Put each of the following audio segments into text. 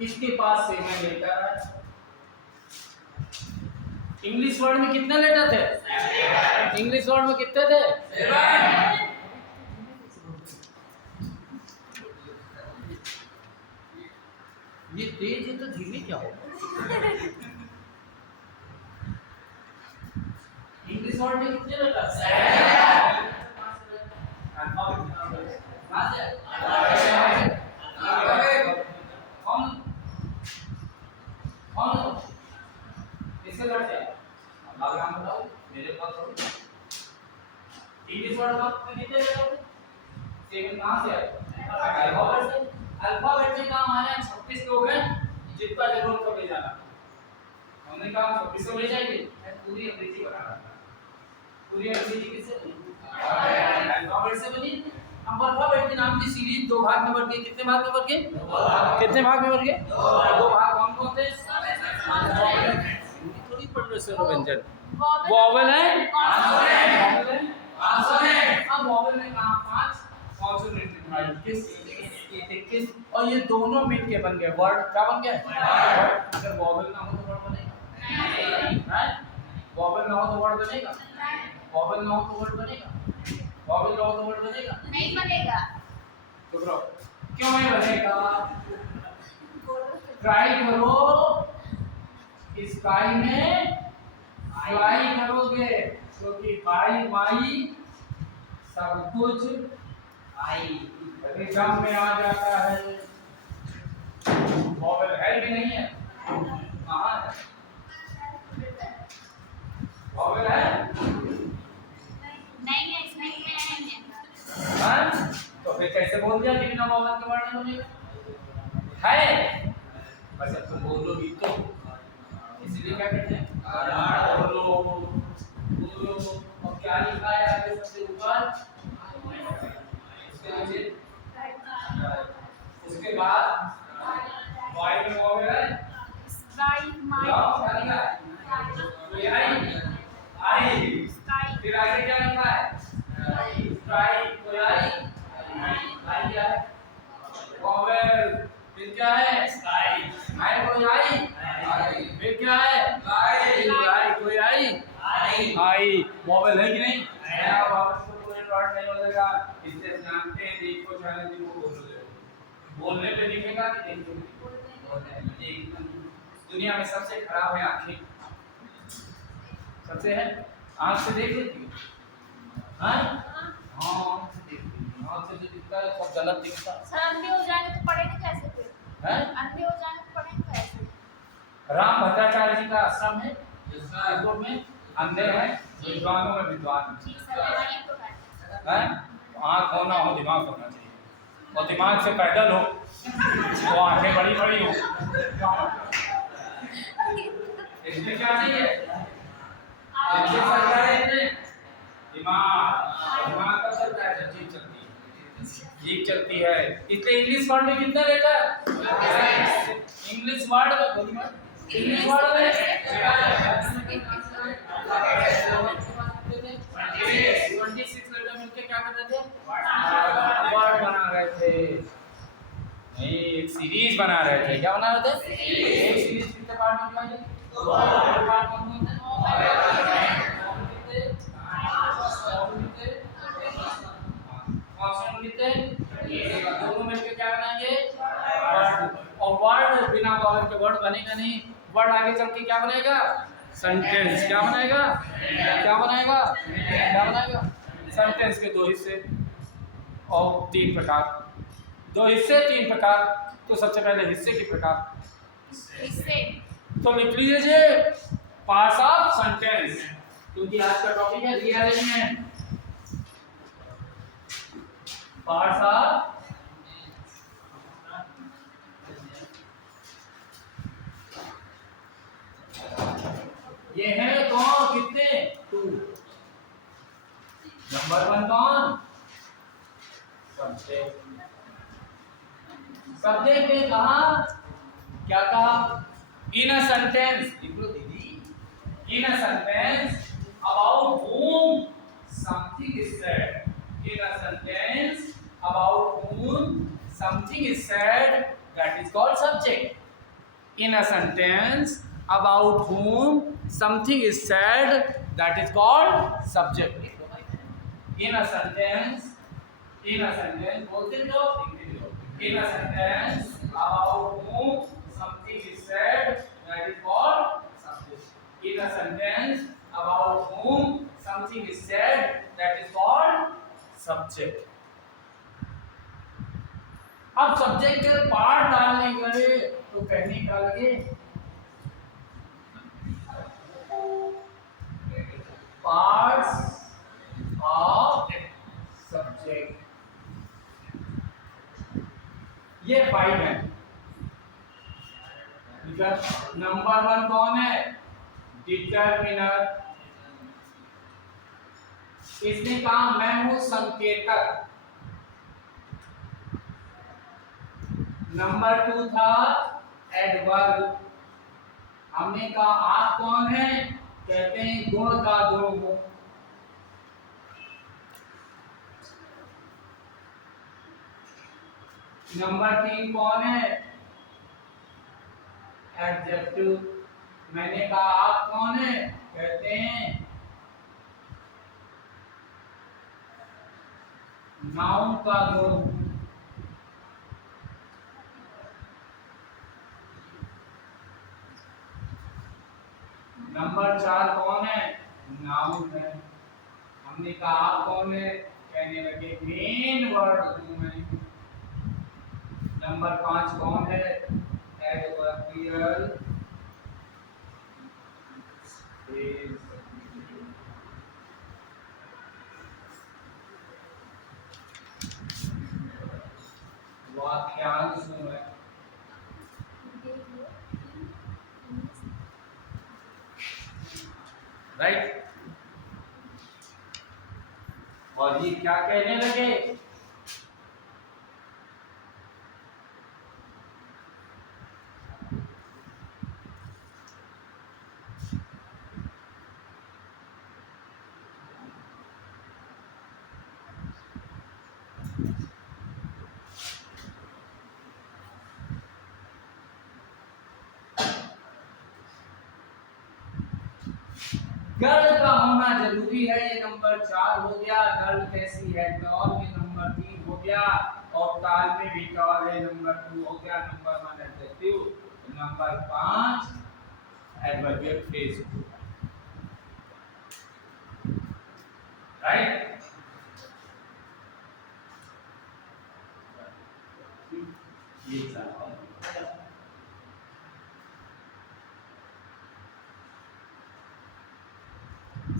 इसके पास 7 लेटर है। English word में कितने लेटर थे? इंग्लिश वर्ड में कितने थे? 7। ये तेज है तो धीमे क्या होगा? इंग्लिश वर्ड में कितने लेटर? 7। किससे करते हैं? आप नाम बताओ, मेरे पास थोड़ी। इंग्लिश वर्ड में कितने लेटर? 7 कहाँ से आए? अल्फाबेट से। अल्फाबेट से काम आया 36 लोग हैं, जितना जरूरत को ले जाना। हमने कहा 26 को ले जाएंगे, पूरी अंग्रेजी बना रहा था। पूरी अंग्रेजी किससे बनी? अल्फाबेट से बनी। अब अल्फाबेट के नाम की सीरीज 2 भाग में बट गई। कितने भाग में बट गई? कितने भाग में बट गए? 2 भाग। कौन कौन थे? थोड़ी पढ़ रहे सर व्यंजन। वॉवेल है, कॉन्सोनेंट है, कॉन्सोनेंट। अब वॉवेल में कहां 5, कॉन्सोनेंट में 21। और ये दोनों मिलके बन गए वर्ड। क्या बन गया? वर्ड। अगर वॉवेल ना हो तो वर्ड बनेगा? नहीं। वॉवेल ना हो तो वर्ड बनेगा? वॉवेल ना हो तो वर्ड बनेगा? वॉवेल ना हो तो वर्ड बनेगा? नहीं बनेगा। तो ब्रो क्यों नहीं बनेगा? ट्राई करो, स्काई में फ्लाई करोगे, क्योंकि बाई माई सब कुछ आई रिदम में आ जाता है। वॉवेल है भी नहीं है? कहाँ है? वॉवेल है? नहीं है, इसमें नहीं है। हाँ? तो फिर कैसे बोल दिया कि बिना वॉवेल के वर्ड नहीं बनेगा? है बस। अब तुम बोलोगी तो इसलिए क्या कहते हैं? बोलो बोलो। और क्या लिखा है आगे सबसे ऊपर? उसके नीचे, उसके बाद वाई में वॉवेल है। स्काई माई क्या लिखा है? कोई आई। फिर आगे क्या लिखा है? स्काई। कोई आई क्या है? वॉवेल। फिर क्या है? स्काई। आई। कोई आई? फिर क्या है? लाई। कोई आई। वॉवेल है कि नहीं? वॉवेल से कोई वर्ड नहीं बनेगा। इससे जानते हैं देखो जाने जी को बोलने पे दिखेगा कि देखो। दुनिया में सबसे खराब है आंखें। सबसे है आंख से देख लेती हो? हाँ आंख से देखती हो। आंख से जो दिखता है सब गलत दिखता है। सर अंधे हो जाएंगे तो पढ़ेंगे कैसे फिर? हैं? अंधे हो जाएंगे तो पढ़ेंगे कैसे? राम भट्टाचार्य जी का आश्रम है जयपुर में। अंधे हैं, विद्वानों में विद्वान ठीक सर, बताइए तो है। हैं। आँख होना हो, दिमाग होना चाहिए। और दिमाग से पैदल हो तो आंखें बड़ी बड़ी हो। इसमें क्या चाहिए? दिमाग का चलता है, जब जीभ चलती है। जीभ चलती है। इसलिए इंग्लिश वर्ड में कितने लेटर? इंग्लिश वर्ड में 26 लेटर मिलके क्या कर रहे थे? वर्ड बना रहे थे। नहीं, एक सीरीज बना रहे थे। क्या बना रहे थे? एक सीरीज कितने पार्ट में डिवाइड? 2 पार्ट। कौन थे? दोनों मिलकर क्या बनाएंगे? वर्ड। और वर्ड बिना वॉवेल के वर्ड बनेगा नहीं। वर्ड आगे चल के क्या बनेगा? सेंटेंस। क्या बनाएगा? क्या बनाएगा? क्या बनाएगा? सेंटेंस के 2 हिस्से और 3 प्रकार। 2 हिस्से 3 प्रकार। तो सबसे पहले हिस्से के प्रकार। इससे तो लिख लीजिए पार्ट्स ऑफ सेंटेंस, क्योंकि आज का टॉपिक है रीअरेंजमेंट। पार्ट्स ऑफ ये है कौन? कितने? 2। नंबर 1 कौन? सब्जेक्ट। सब्जेक्ट ने कहा, क्या कहा? In a sentence, in a sentence about whom something is said. In a sentence about whom something is said, that is called subject. In a sentence about whom something is said, that is called subject. In a sentence बोलते जाओ, लिखते जाओ. In a sentence about whom something is said, that is called subject. In a sentence about whom something is said, that is called subject. अब subject के part डालने के लिए तो कहने का लगे पार्ट्स ऑफ सब्जेक्ट. ये 5 है. नंबर 1 कौन है? डिटरमिनर. इसने कहा मैं हूं संकेतक. नंबर 2 था एडवर्ब. हमने कहा आप कौन है? कहते हैं गुण का गुण हो. नंबर 3 कौन है? एडजेक्टिव. मैंने कहा आप कौन है? कहते हैं नाउन का गुण. नंबर 4 कौन है? नाउन है. हमने कहा आप कौन है? कहने लगे मेन वर्ड हूं मैं. नंबर 5 कौन है? Adverbial phrase. वाक्यांश हूं मैं. राइट. और ये क्या कहने लगे? गर्ल का होना जरूरी है. ये नंबर 4 हो गया. गर्ल कैसी है? टॉल. ये नंबर 3 हो गया. और ताल में भी टॉल है. नंबर 2 हो गया. Number 1 adjective. Number 5 adverbial phrase. Right. ये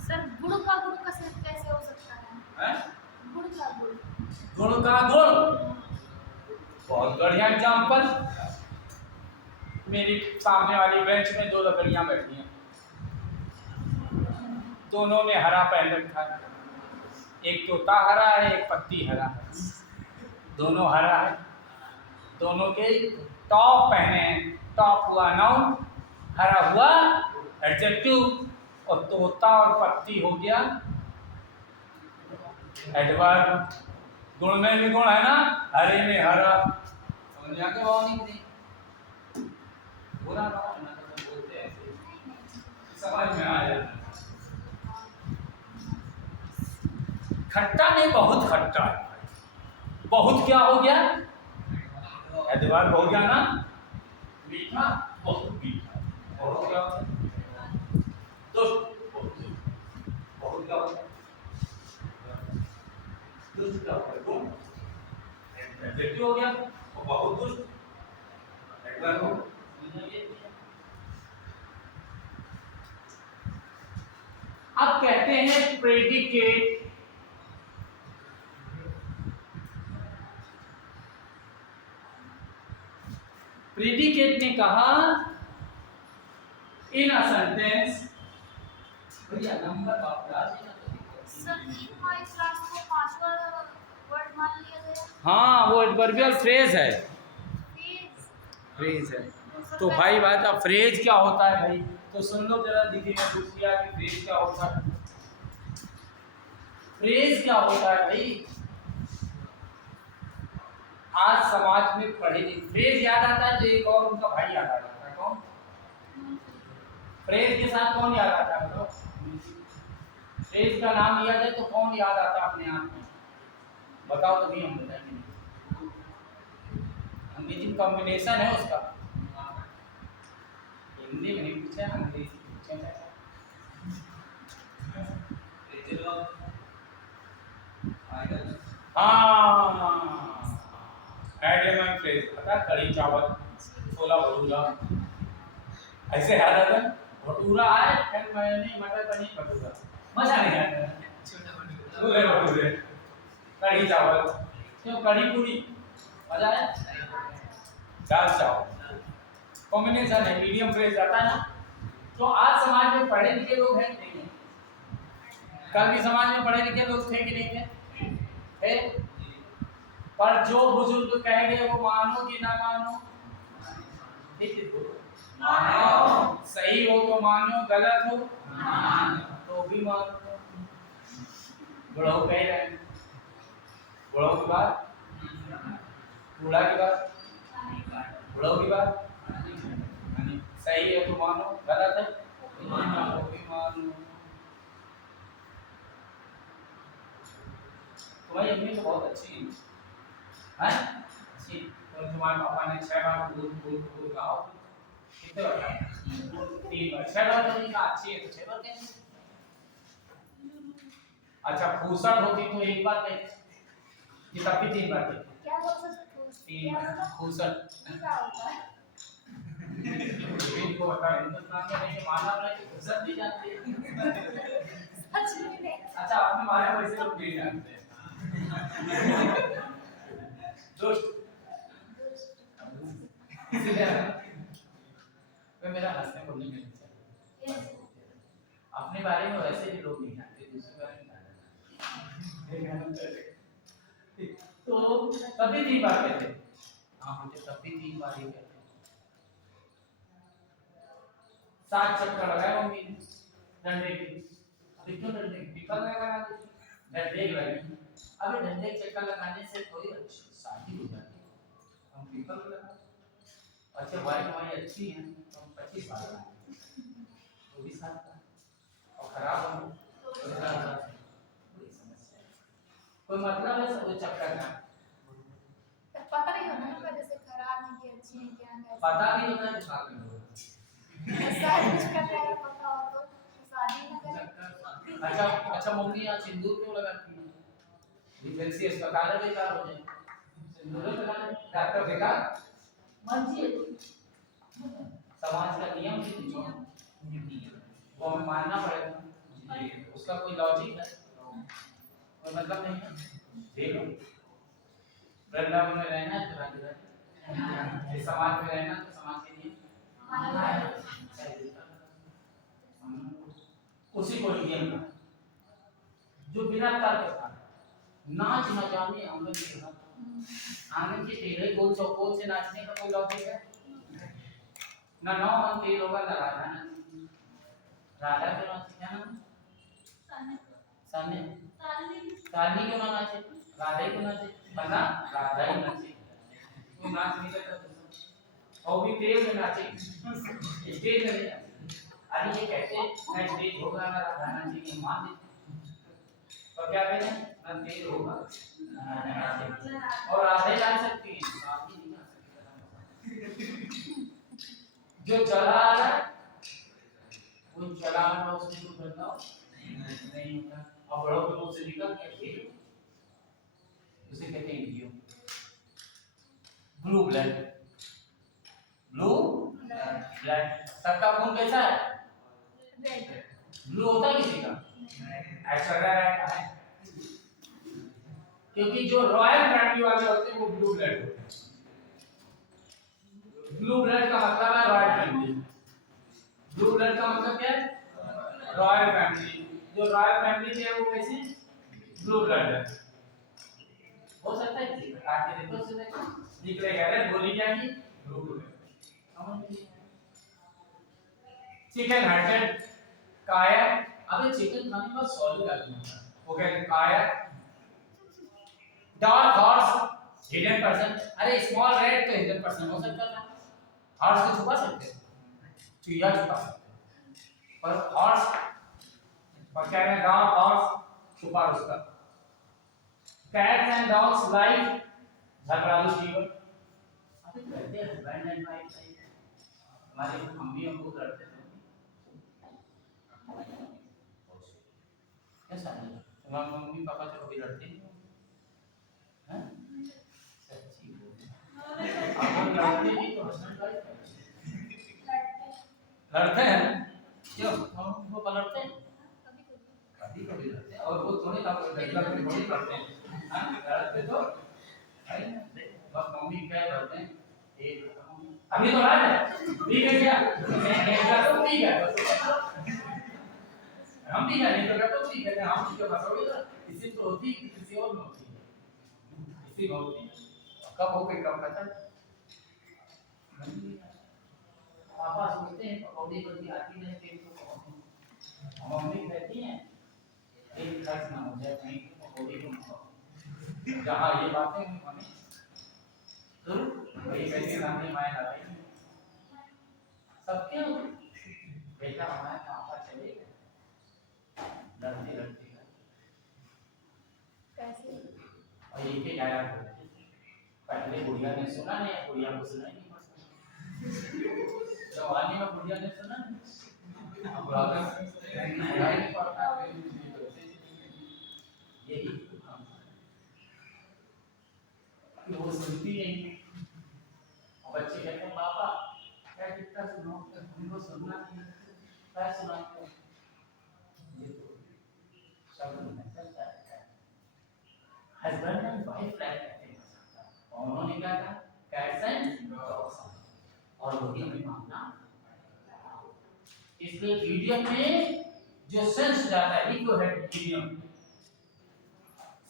सर गुण का गुण कैसे हो सकता है? गुण का गुण. गुण का गुण बहुत बढ़िया एग्जाम्पल. मेरी सामने वाली बेंच में 2 लकड़ियां बैठी हैं. दोनों ने हरा पहन रखा है. एक तोता हरा है, एक पत्ती हरा है. दोनों हरा है. दोनों के टॉप पहने हैं. टॉप हुआ नाउन, हरा हुआ एडजेक्टिव, और तोता और पत्ती हो गया एडवर्ब. गुण में भी गुण है ना. हरे में हरा. समझ आ गया? वार्निंग दी. बुरा ना तो बोलते हैं समझ में आ जाता. खट्टा नहीं, बहुत खट्टा है. बहुत क्या हो गया? एडवर्ब हो गया ना. मीठा, बहुत मीठा. बहुत क्या? दुष्ट, बहुत क्या होता है? दुष्ट का गुण एडजेक्टिव हो गया. और बहुत दुष्ट एडवर्ब हो. अब कहते हैं प्रेडिकेट. प्रेडिकेट ने कहा इन अ सेंटेंस. भैया नंबर सर हमारी क्लास को 5वां वर्ड मान लिया गया. हाँ, वो एडवर्बियल फ्रेज है. फ्रेज फ्रेज है. तो भाई बात अब फ्रेज क्या होता है भाई? तो सुन लो जरा. दीदी ने पूछ लिया कि फ्रेज क्या होता है. फ्रेज क्या होता है भाई? आज समाज में पढ़े लिखे, फ्रेज याद आता है तो एक और उनका भाई याद आ जाता है। कौन? फ्रेज के साथ कौन याद आता है बताओ? फ्रेज का नाम लिया जाए तो कौन याद आता है अपने आप में? बताओ तभी हम बताएंगे। अंग्रेजी कॉम्बिनेशन है उसका। हिंदी में नहीं पूछा, अंग्रेजी पूछा। हाँ, आइडिया में फ्रेज पता, कढ़ी चावल, छोला भटूरा, ऐसे याद आता है। भटूरा आए फिर मैंने मटर पनीर भटूरा, मजा नहीं आता। छोले भटूरे, कढ़ी चावल, क्यों कढ़ी पूरी, मजा है। दाल चावल कॉम्बिनेशन है, मीडियम फ्रेज आता है ना। तो आज समाज में पढ़े लिखे लोग हैं नहीं है? कल भी समाज में पढ़े लिखे लोग थे कि नहीं थे? पर जो बुजुर्ग कह गए वो मानो कि ना मानो? मानो। सही हो तो मानो, गलत हो तो भी मानो। बुढ़ऊ कह रहे हैं, बुढ़ऊ की बात, बूढ़ा की बात, बुढ़ऊ की बात सही है तो मानो, गलत है तो भी मानो। तुम्हारी अम्मी तो बहुत अच्छी है, अच्छी। तो तुम्हारे पापा ने 6 बार दूध कहा, कितने बार? 3 बार। 6 बार तो नहीं कहा, अच्छी है तो 6 बार कहते। अच्छा, फूसड़ होती तो 1 बार कहते, ये तब भी 3 बार कहते। क्या बोल सकते? 3 बार फूसड़ क्या होता है? इनको बता, हिंदुस्तान में नहीं माना नहीं कि फूसड़ नहीं जानते। सच में नहीं। अच्छा, आपने मारे वैसे लोग नहीं जानते। दोस्त मेरा हंसने को नहीं मिलता। अपने बारे में वैसे भी लोग नहीं जानते, दूसरे बारे में जानते। तो तभी 3 बार कहते। हाँ मुझे तब भी 3 बार ही कहते। 7 चक्कर लगाए मम्मी ने डंडे के। अभी क्यों डंडे के? पीपल लगा दी, डंडे के लगी। अबे डंडे के चक्कर लगाने से कोई शादी हो जाती है, हम पीपल लगा। अच्छा भाई हमारी अच्छी है तो हम 25 साल लगाएंगे, वो भी साथ और खराब हो तो कोई मतलब है सब चक्कर का? पता नहीं होता ना पहले से खराब है कि अच्छी है क्या है। पता भी होता है तो साथ में शादी कुछ कर रहा है पता हो तो शादी ना करें। अच्छा अच्छा, मम्मी यहाँ सिंदूर क्यों लगाती है? डिफेंसी अस्पताल में बेकार हो जाए, सिंदूर लगा डॉक्टर बेकार मर्जी है। समाज का नियम है, वो हमें मानना पड़ेगा। उसका कोई लॉजिक है? कोई मतलब नहीं है। देख लो, वृंदावन में रहना है तो रहना, इस समाज में रहना तो समाज के लिए उसी को नियम का जो बिना तर्क का नाच न जाने आंगन के हाथ, आंगन के टेढ़े गोल चौकोर से नाचने का कोई लॉजिक है? ना नौ मन तेल होगा ना राधा नाची। राधा क्यों नाची? क्या नाम? साने सानी क्यों ना नाचे? राधा क्यों नाचे? बना राधा ही नाचे, तू नाच नहीं सकता और भी तेल में नाचे, स्टेज में नहीं। अरे ये कहते ना स्टेज होगा ना राधा नाचेगी, मान ली तो क्या कहते हैं ना तेल होगा और राधा नाच सकती है, आप ही नहीं नाच सकते। जो चला आ रहा है वो चला आ रहा, उसमें तो बदलाव नहीं होता। अब बड़ों के मुंह से निकल गया उसे कहते हैं गियो। ब्लू ब्लड, ब्लू ब्लड, सबका खून कैसा है? ब्लू होता है किसी का? ऐसा है क्योंकि जो रॉयल फैमिली वाले होते हैं वो ब्लू ब्लड होते हैं। ब्लू ब्लड का मतलब है रॉयल फैमिली। ब्लू ब्लड का मतलब क्या है? Royal family. जो रॉयल फैमिली है वो कैसे? ब्लू ब्लड है। हो सकता है किसी काट के देखो उससे निकलेगा। अरे बोली क्या की? Blue blood. चिकन हार्टेड कायर। अबे चिकन खाने के बाद सॉलिड आदमी होता है, वो कहते हैं कायर। डार्क हॉर्स, हिडन पर्सन, अरे स्मॉल रैट तो हिडन पर्सन हो सकता था। हॉर्स को छुपा सकते हैं, चूहा छुपा सकते हैं, पर हॉर्स और क्या है डॉग हॉर्स छुपा उसका। कैट्स एंड डॉग्स लाइक झगड़ालू जीवन। अभी कहते हैं हस्बैंड एंड वाइफ हमारे मम्मी हम लोग लड़ते थे कैसा नहीं, तुम्हारे मम्मी पापा तो कभी लड़ते नहीं हैं? सच्ची बोल, आप लड़ते नहीं तो हस्बैंड वाइफ लड़ते हैं, क्यों हम वो लड़ते हैं, कभी कभी लड़ते हैं, और वो थोड़ी ना रेगुलर में थोड़ी करते हैं, हाँ लड़ते तो है ना। बस मम्मी क्या करते हैं, एक अभी तो रात है ठीक है क्या, मैं तो ठीक है हम भी नहीं तो करते ठीक है, हम जो बताओगे ना इसी तो होती किसी और में होती है, इसी में होती है, कब हो गई कब खत्म। पापा सोचते हैं पकौड़ी बड़ी आती नहीं तेल को, मम्मी कहती हैं एक खर्च ना हो जाए कहीं पकौड़ी को खाओ, जहाँ ये बातें हमें तो वही कहती नानी माया लगाई सबके बेटा हमारे पापा चले गए लड़ते लड़ते कैसे और एक ही डायलॉग बोलते पहले बुढ़िया ने सुना नहीं, बुढ़िया को सुना नहीं जवानी में बुढ़िया ने सुना नहीं, अब बुढ़ापे में नहीं पड़ता यही कि वो सुनती नहीं, और बच्चे कहते हैं पापा क्या कितना सुनो हमको सुनना नहीं, क्या सुनाते हो, ये तो शब्द में चलता है। हस्बैंड एंड वाइफ लाइफ कहते हैं, और उन्होंने क्या कहा कैट्स एंड डॉग्स, और वही हमें मानना। इसलिए मीडियम में जो सेंस जाता है इको है medium,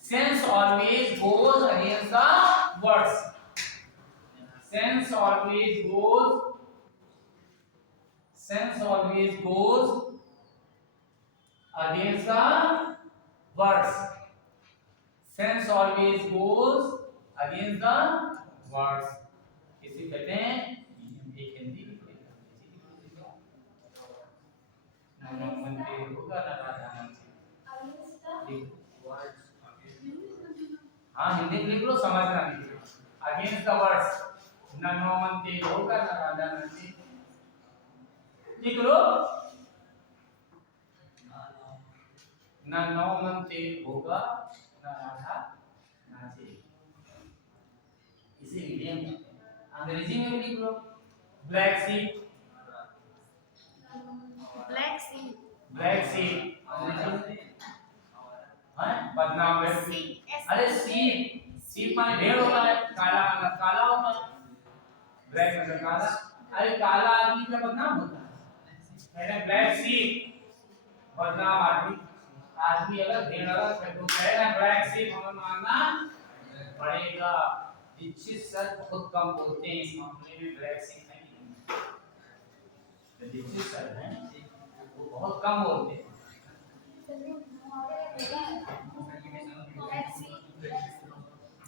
sense always goes against the words, sense always goes against the words, sense always goes against the words, इसे कहते हैं एक हिंदी मंत्री होगा ना राजा मंत्री, हाँ हिंदी लिख लो समझना नहीं, अगेंस्ट द वर्ड्स न नौमंती होगा न राजा नंदी, लिख लो न नौमंती होगा न राजा नाचे, इसे मीडियम अंग्रेजी में लिख लो ब्लैक शीप, ब्लैक सी, ब्लैक शीप अंग्रेजी हाँ बदनाम व्यक्ति, अरे शीप शीप माने भेड़ होता है, काला मतलब काला होता है, ब्लैक मतलब काला, अरे काला आदमी क्या बदनाम होता है, मैंने ब्लैक शीप बदनाम आदमी, आदमी अगर भेड़ अगर तो कहेगा ब्लैक शीप हमें मानना पड़ेगा। दीक्षित सर बहुत कम बोलते हैं इस मामले में, ब्लैक शीप नहीं, दीक्षित सर हैं वो बहुत कम बोलते हैं,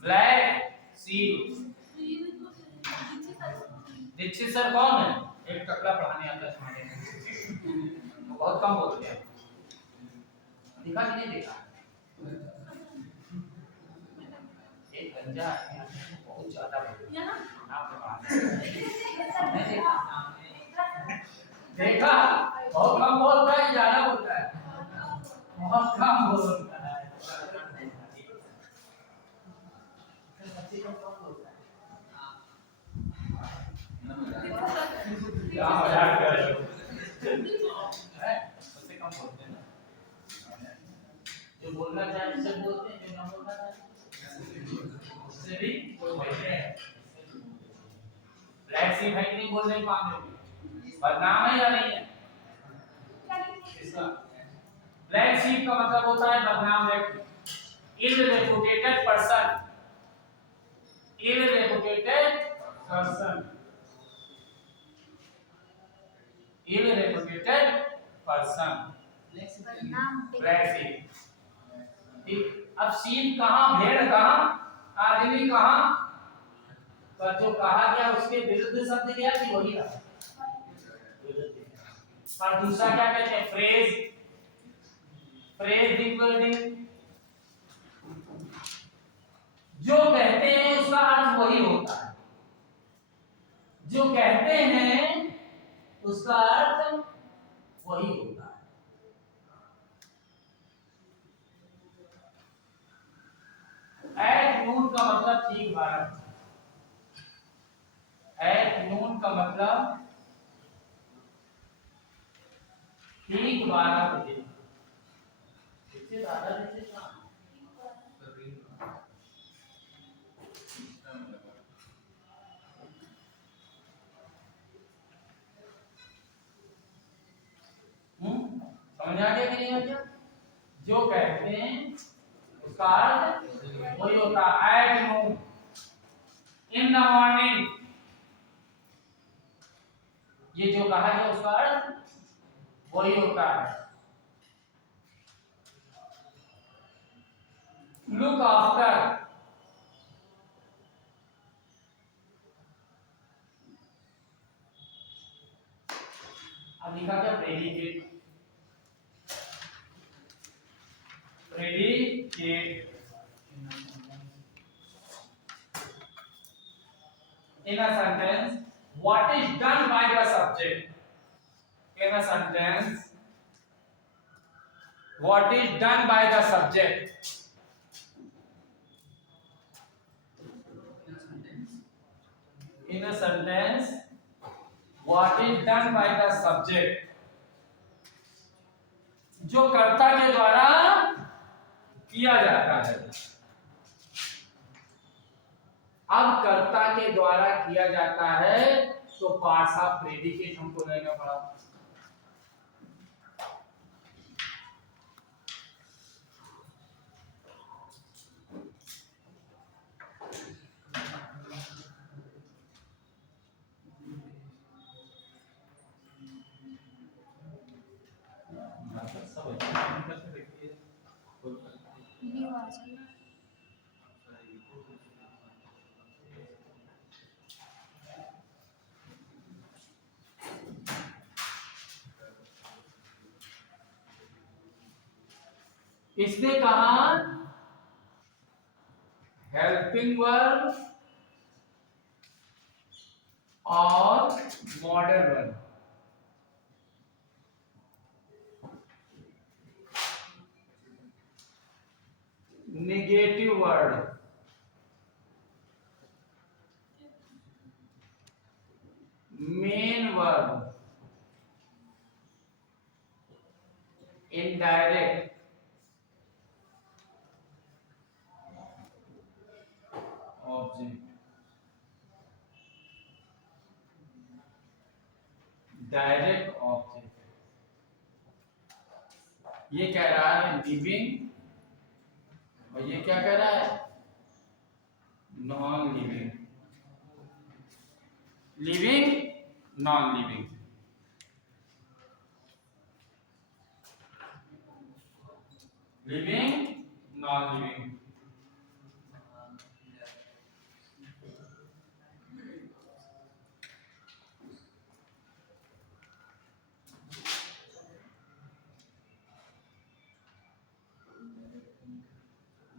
ब्लैक शीप। दीक्षित सर कौन है, एक टकला पढ़ाने आता है हमारे, वो बहुत कम बोलते हैं, देखा कि नहीं देखा, एक गंजा बहुत ज्यादा बोलते हैं देखा, बहुत कम बोलता है, ज्यादा बोलता है, बहुत कम बोलता है, क्या मजाक कर रहे हो, उससे कम बोलते हैं ना, जो बोलना चाहे उससे बोलते हैं, जो ना बोलना चाहे उससे भी बोलते हैं। ब्लैक शीप है कि नहीं बोल नहीं मांग रहे, बदनाम है या नहीं है, ब्लैक शीप का मतलब होता है बदनाम व्यक्ति, इल रेपुटेटेड पर्सन, इल रेपुटेटेड पर्सन, इल रेपुटेटेड पर्सन, ब्लैक शीप। ठीक, अब शीप कहाँ, भेड़ कहाँ, आदमी कहाँ, पर जो कहा गया उसके विरुद्ध शब्द क्या कि वही रहा। और दूसरा क्या कहते हैं, फ्रेज। फ्रेज वर्डिंग, जो कहते हैं उसका अर्थ वही होता है, जो कहते हैं उसका अर्थ वही होता है। एट नून का मतलब ठीक 12। एट नून का मतलब ठीक 12 बजे। दादा समझ आ गया कि नहीं आ गया? जो कहते हैं उसका अर्थ वही होता है। At noon, in the morning, ये जो कहा गया उसका अर्थ वही होता है। लुक आफ्टर, अब लिखा क्या, predicate. Predicate in a sentence what is done by the subject. In a sentence what is done by the subject. In a sentence what is done by the subject, जो कर्ता के द्वारा किया जाता है। अब कर्ता के द्वारा किया जाता है तो पार्ट्स ऑफ प्रेडिकेट हमको लेना पड़ा। इसने कहा हेल्पिंग वर्ब और modern verb. Negative word, main verb, indirect, object, direct object. ये कह रहा है लिविंग और ये क्या कह रहा है, non living. Living non living, living non living.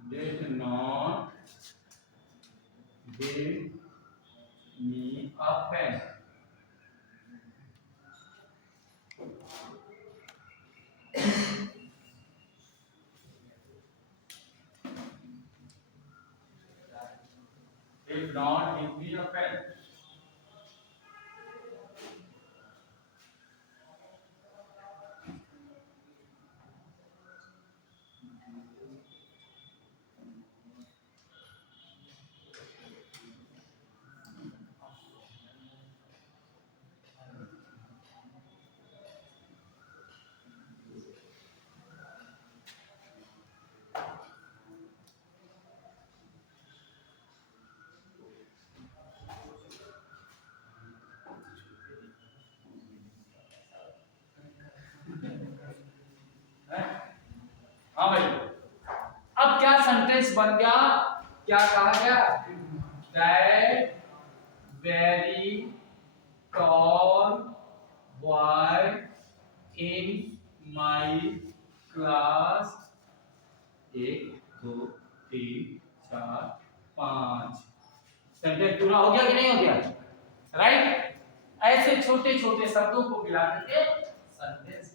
Did not give me a pen. Did not give me a pen. हाँ भाई, अब क्या सेंटेंस बन गया, क्या कहा गया, that very tall boy in my class. 1 2 3 4 5 sentence पूरा हो गया कि नहीं हो गया? राइट। ऐसे छोटे छोटे शब्दों को मिला करके सेंटेंस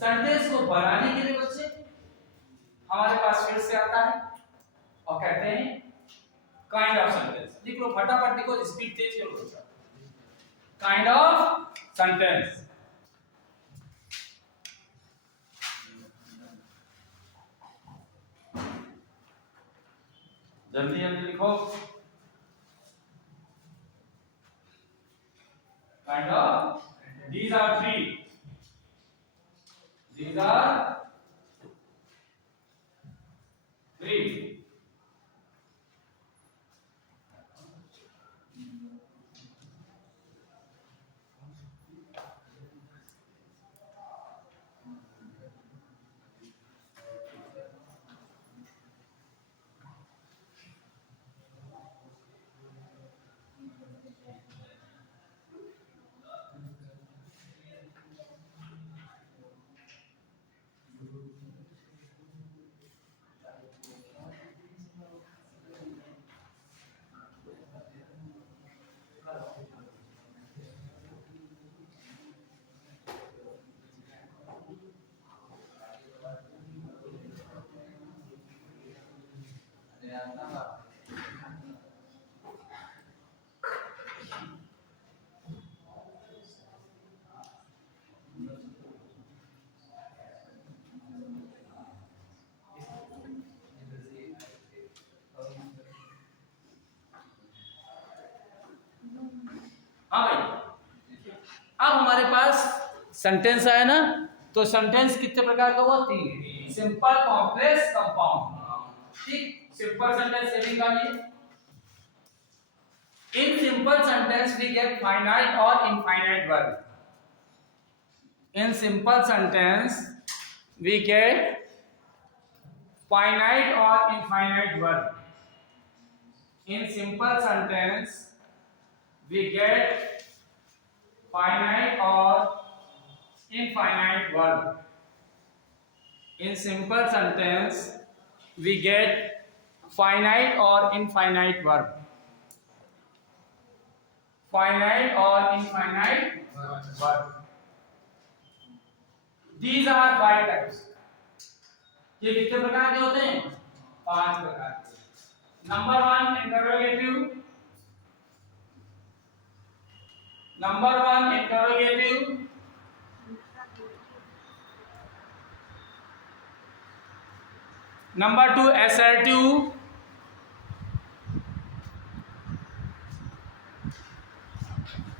सेंटेंस को बनाने के लिए बच्चे हमारे पास फिर से आता है और कहते हैं काइंड ऑफ सेंटेंस। लिख लो फटाफट, लिखो, स्पीड तेज करो। Kind of sentence. जल्दी जल्दी लिखो। Kind of, these are three. These are three. हाँ भाई, अब हमारे पास सेंटेंस आया ना, तो सेंटेंस कितने प्रकार का हुआ? 3। Simple, complex, compound. ठीक, सिंपल सेंटेंस से निकालिए। In simple sentence we get finite और infinite verb. In simple sentence we get finite और infinite verb. In simple sentence we get finite or infinite verb. In simple sentence we get finite or infinite verb. Finite or infinite verb. These are 5 types. ये कितने प्रकार के होते हैं? 5 प्रकार के। Number 1 interrogative. Number 1 interrogative. Number 2 assertive.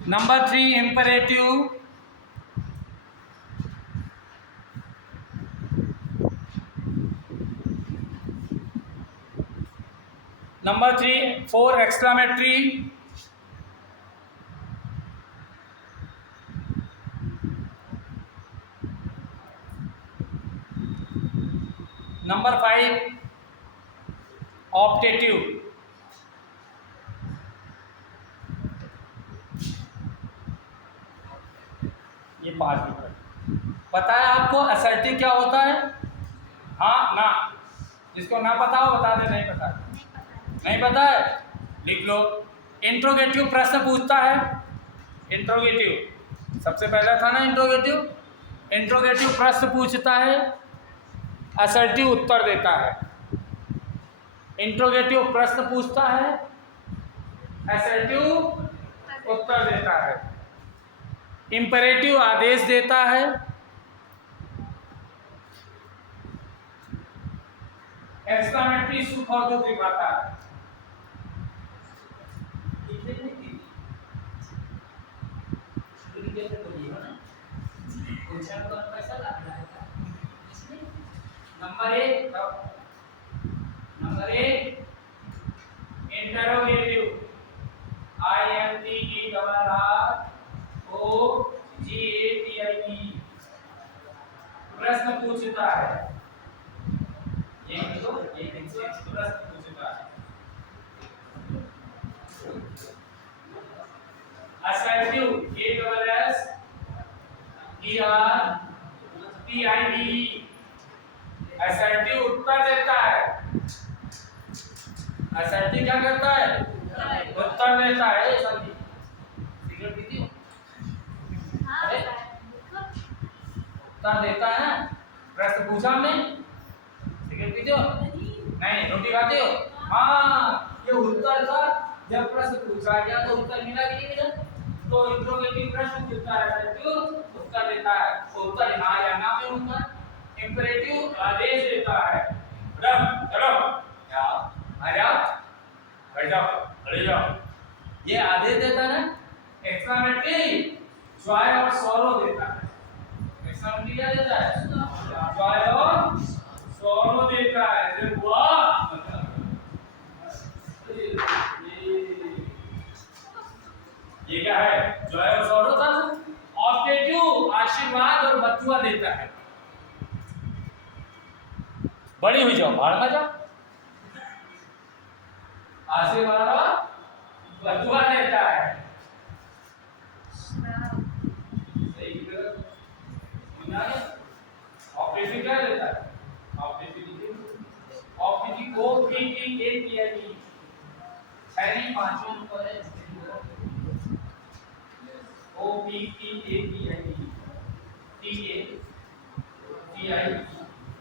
Number 3 imperative. Number 4 exclamatory. Number 5 optative. ये 5 पता है आपको असर्टिव क्या होता है? हाँ ना, जिसको ना पता हो बता दे। नहीं पता? नहीं पता है, लिख लो। इंट्रोगेटिव प्रश्न पूछता है। इंट्रोगेटिव सबसे पहला था ना इंट्रोगेटिव। इंट्रोगेटिव प्रश्न पूछता है, असर्टिव उत्तर देता है। इंट्रोगेटिव प्रश्न पूछता है, असर्टिव उत्तर देता है। इंपेरेटिव आदेश देता है। एक्सक्लेमेटरी सुख और दुख दिखाता है। नंबर 1 इंटरोगेटिव, INTERROGATIVE प्रश्न पूछता है। ये PID असर्टिव उत्तर देता है। असर्टिव क्या करता है? उत्तर देता है। सभी सिगरेट पीती हो? हाँ अरे उत्तर देता है ना। प्रश्न पूछा हमने, सिगरेट पीते हो? नहीं। रोटी खाते हो? हाँ, ये उत्तर था। जब प्रश्न पूछा गया तो उत्तर मिला कि नहीं मिला? तो इंट्रोगेटिव प्रश्न पूछता है, क्यों उत्तर देता है। उत्तर हाँ या ना में होता है। इंपरेटिव आदेश देता है। रब चलो क्या आ जाओ, बैठ जाओ, खड़े जाओ, ये आदेश देता है ना। एक्सक्लेमेटरी जॉय और सॉरो देता है। एक्सक्लेमेटरी क्या देता है? जॉय और सॉरो देता है। जब वाह ये क्या है? जॉय और सॉरो था। ऑब्जेक्टिव आशीर्वाद और बदुआ देता है। बड़ी हुई जाओ, बाहर में जाओ। आशीर्वाद और बदुआ देता है। सही ऑब्जेक्टिव क्या देता है? ऑब्जेक्टिव को PTAPID पहली पांचवें नंबर है। OPTAPID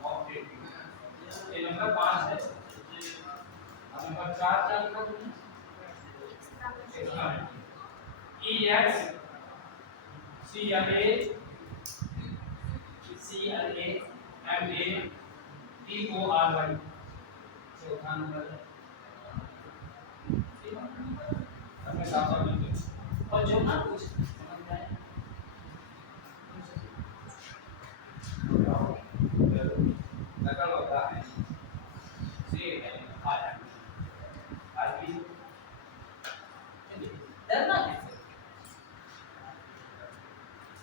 ऑब्जेक्टिव ये नंबर 5 है। अब नंबर 4 क्या लिखा तुमने? EX CLA चौथा नंबर है। अपने साथ साथ लिखो और जो ना कुछ समझ में आए नकल होता है। से आ जाए आज भी डरना कैसे?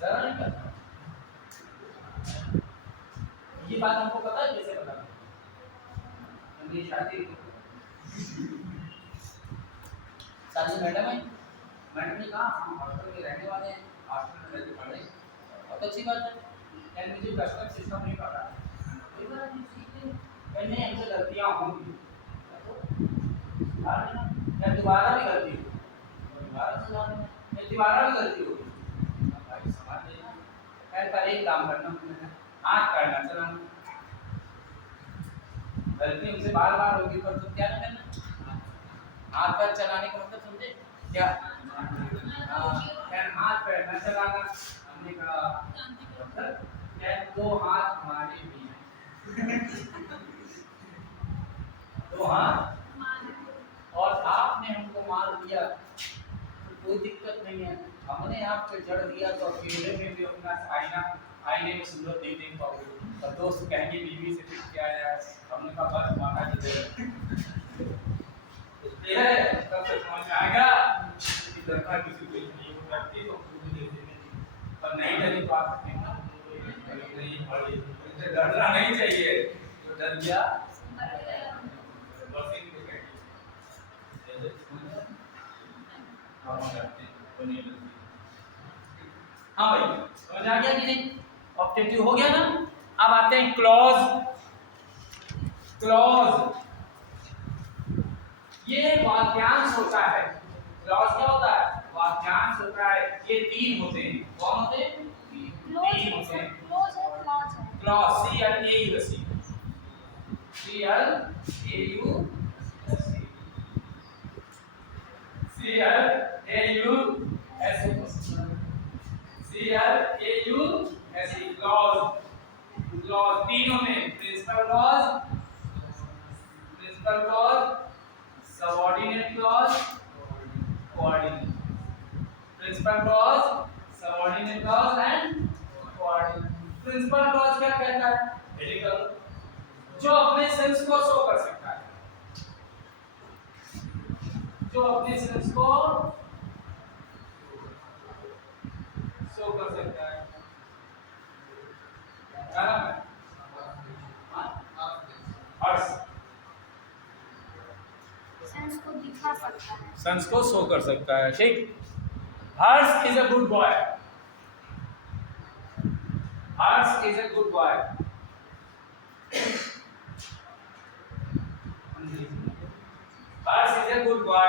डरना नहीं करना। ये बात हमको पता है कैसे पता? मेरी शादी मैडम है। मैडम ने कहा हम हॉस्टल के रहने वाले हैं, हॉस्टल में रहते पढ़े, बहुत अच्छी बात है। यानी मुझे कस्टम सिस्टम नहीं पता, कोई बात नहीं, सीखते मैंने हमसे गलतियाँ होंगी या दोबारा भी गलती हो, दोबारा भी गलती होगी, भाई समझ लेना। खैर पर एक काम करना, हाथ करना चलाना। गलती हमसे बार बार होगी पर तुम क्या ना करना, हाथ पैर चलाने का मतलब समझे क्या? हाथ पैर न चलाना। हमने कहा मतलब क्या? दो हाथ हमारे भी हैं दो हाथ, और आपने हमको मार दिया तो कोई दिक्कत नहीं है। हमने आपको जड़ दिया तो अकेले में भी अपना आईने में सूरत नहीं देख पाओगे। और दोस्त कहेंगे बीवी से फिर क्या यार, हमने कहा बस माता जी दे तब से समझ आएगा कि दरबार किसी को नहीं करती तो पर नहीं डरी तो आप नहीं डरना नहीं चाहिए। तो डर गया हाँ भाई समझ आ गया कि नहीं? ऑब्जेक्टिव हो गया ना। अब आते हैं क्लॉज। क्लॉज ये वाक्यांश होता है। क्लॉज क्या होता है? वाक्यांश होता है। ये तीन होते हैं। कौन होते हैं? तीन होते हैं। Clause CLAUSE clause. क्लॉज तीनों में principal clause, subordinate clause, coordinate. Principal clause, subordinate clause and coordinate. Principal clause क्या कहता है? हेडिकल, जो अपने सेंस को शो कर सकता है, जो अपने सेंस को शो कर सकता है। सेंस को दिखा सकता है, सेंस को शो कर सकता है। ठीक, Harsh is a good boy. Harsh is a good boy. Harsh is a good boy.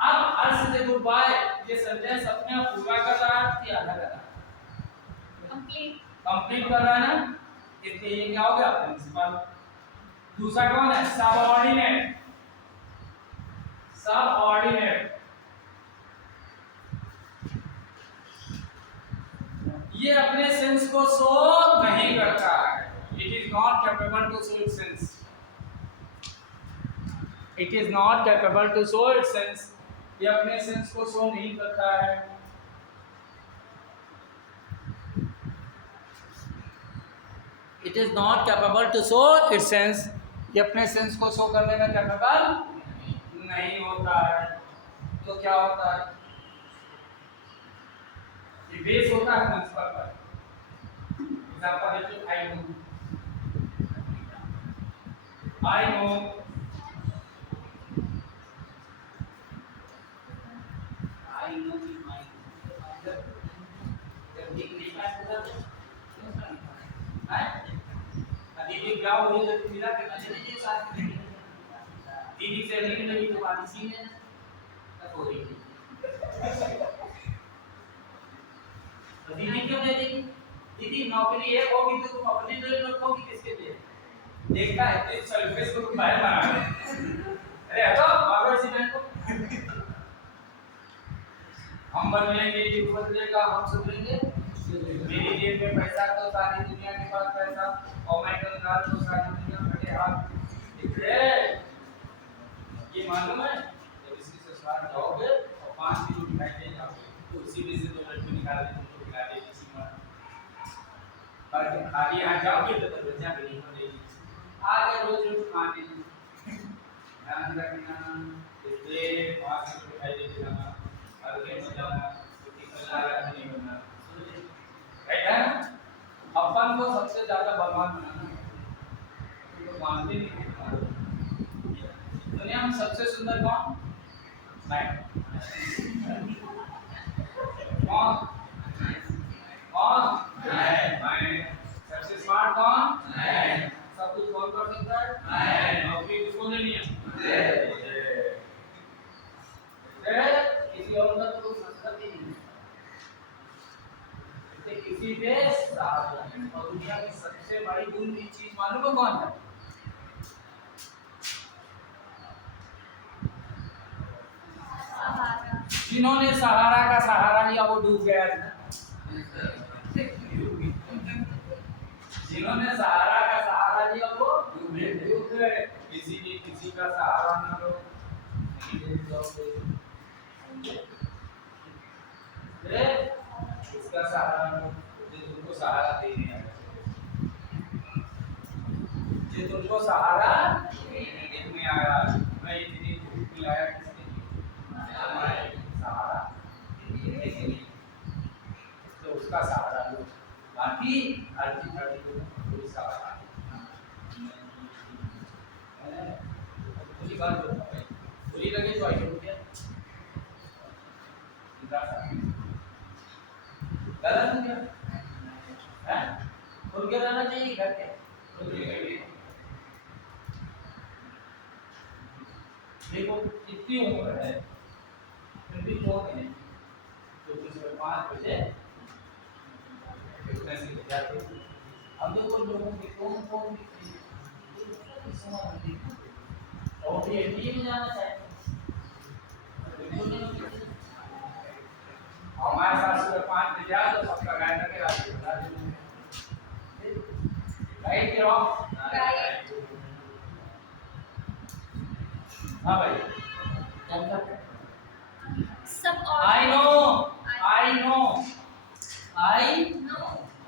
अब Harsh is a good boy ये सेंटेंस अपने आप पूरा कर रहा है कि आधा कर रहा है? कंप्लीट। कंप्लीट कर रहा है ना, इसलिए ये क्या हो गया प्रिंसिपल। दूसरा कौन है? सबऑर्डिनेट। सबऑर्डिनेट ये अपने सेंस को शो नहीं करता है। It is not capable to show its sense. It is not capable to show its sense. ये अपने सेंस को शो नहीं करता है। It is not capable to show its sense. ये अपने सेंस को शो करने में कैपेबल नहीं होता है। तो क्या होता है? ये बेस होता है प्रिंसिपल पर। एग्जांपल है तो I know. I know. I know की माइंड जब एक लिखा है तो है दीदी क्या हो रही है तो मिला के चले जाइए साथ में। दीदी से नहीं लगी तो बात इसी में तब हो रही है। तो दीदी क्यों दे देगी? दीदी नौकरी है होगी तो तुम अपने लिए रखोगी किसके लिए? देखता है तो सर्विस को तुम बाहर बना रहे। अरे हटो बाबर से बैंक को। हम बदलेंगे ये बदलेगा हम सुधरेंगे। मेरी जेब में पैसा तो सारी दुनिया के पास पैसा और मैं कंगाल तो सारी दुनिया मेरे हाथ। इधर ये मालूम है जब इसकी ससुराल जाओगे और 5 किलो मिठाई ले जाओगे तो उसी में से 2 लड्डू निकाल के तुमको खिला देगी किसी में। और तुम खाली यहाँ जाओगे तो बच्चा भी नहीं पड़ेगी। आगे रोज रोज खाने ध्यान रखना। इसलिए 5 किलो मिठाई लेके जाना अगले में जाना क्योंकि कल नहीं बनना। राइट है ना? अपन को सबसे ज्यादा बलवान बनाना तो मानते नहीं है। दुनिया में सबसे सुंदर कौन? मैं। कौन? कौन? मैं। सबसे स्मार्ट कौन? मैं। सब कुछ कौन कर सकता है? मैं। नौकरी किसको देनी है? किसी और का तो कोई मतलब ही नहीं है। किसी पे और दुनिया की सबसे बड़ी गुण की चीज मालूम है कौन है? जिन्होंने सहारा का सहारा लिया वो डूब गया था। जिन्होंने सहारा का सहारा लिया वो डूब गए। किसी का सहारा ना लो इसका सहारा लो जो तुमको सहारा देने आया। जो तुमको सहारा देने आया। मैं इतनी धूप मिलाया किसके लिए? सहारा देने के लिए। तो उसका सहारा लो। बाकी हर चीज कोई सहारा पूरी बात पूरी लगे तो आई हो गया। गलत हो गया है? खुल के रहना चाहिए घर के। देखो इतनी उम्र है फिर भी क्यों नहीं तो किसी 5 बजे फिटनेस के जाते। अब देखो लोगों की कौन और ये में जाना चाहिए। हमारे साथ सुबह 5 बजे आ तो सबका गायन के रास्ते बता देंगे। राइट क्या? राइट। हाँ भाई सब I know. I know. I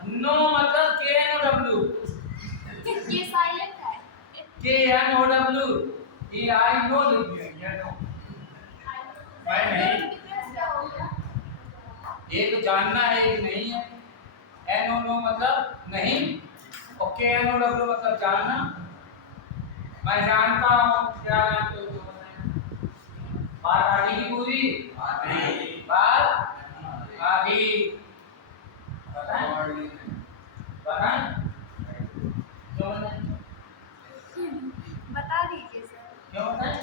know मतलब के एन ओ डब्ल्यू। ये साइलेंट है। के एन ओ डब्ल्यू ये आई नो लिख दिया नो। मैं नहीं। एक जानना है एक नहीं है। एन ओ नो मतलब नहीं और के एन ओ डब्ल्यू मतलब जानना। मैं जानता हूँ क्या जानते हो? बात आगे की पूरी नहीं बात आगे बताएं क्यों बताएं? बता दीजिए सर। क्यों बताएं?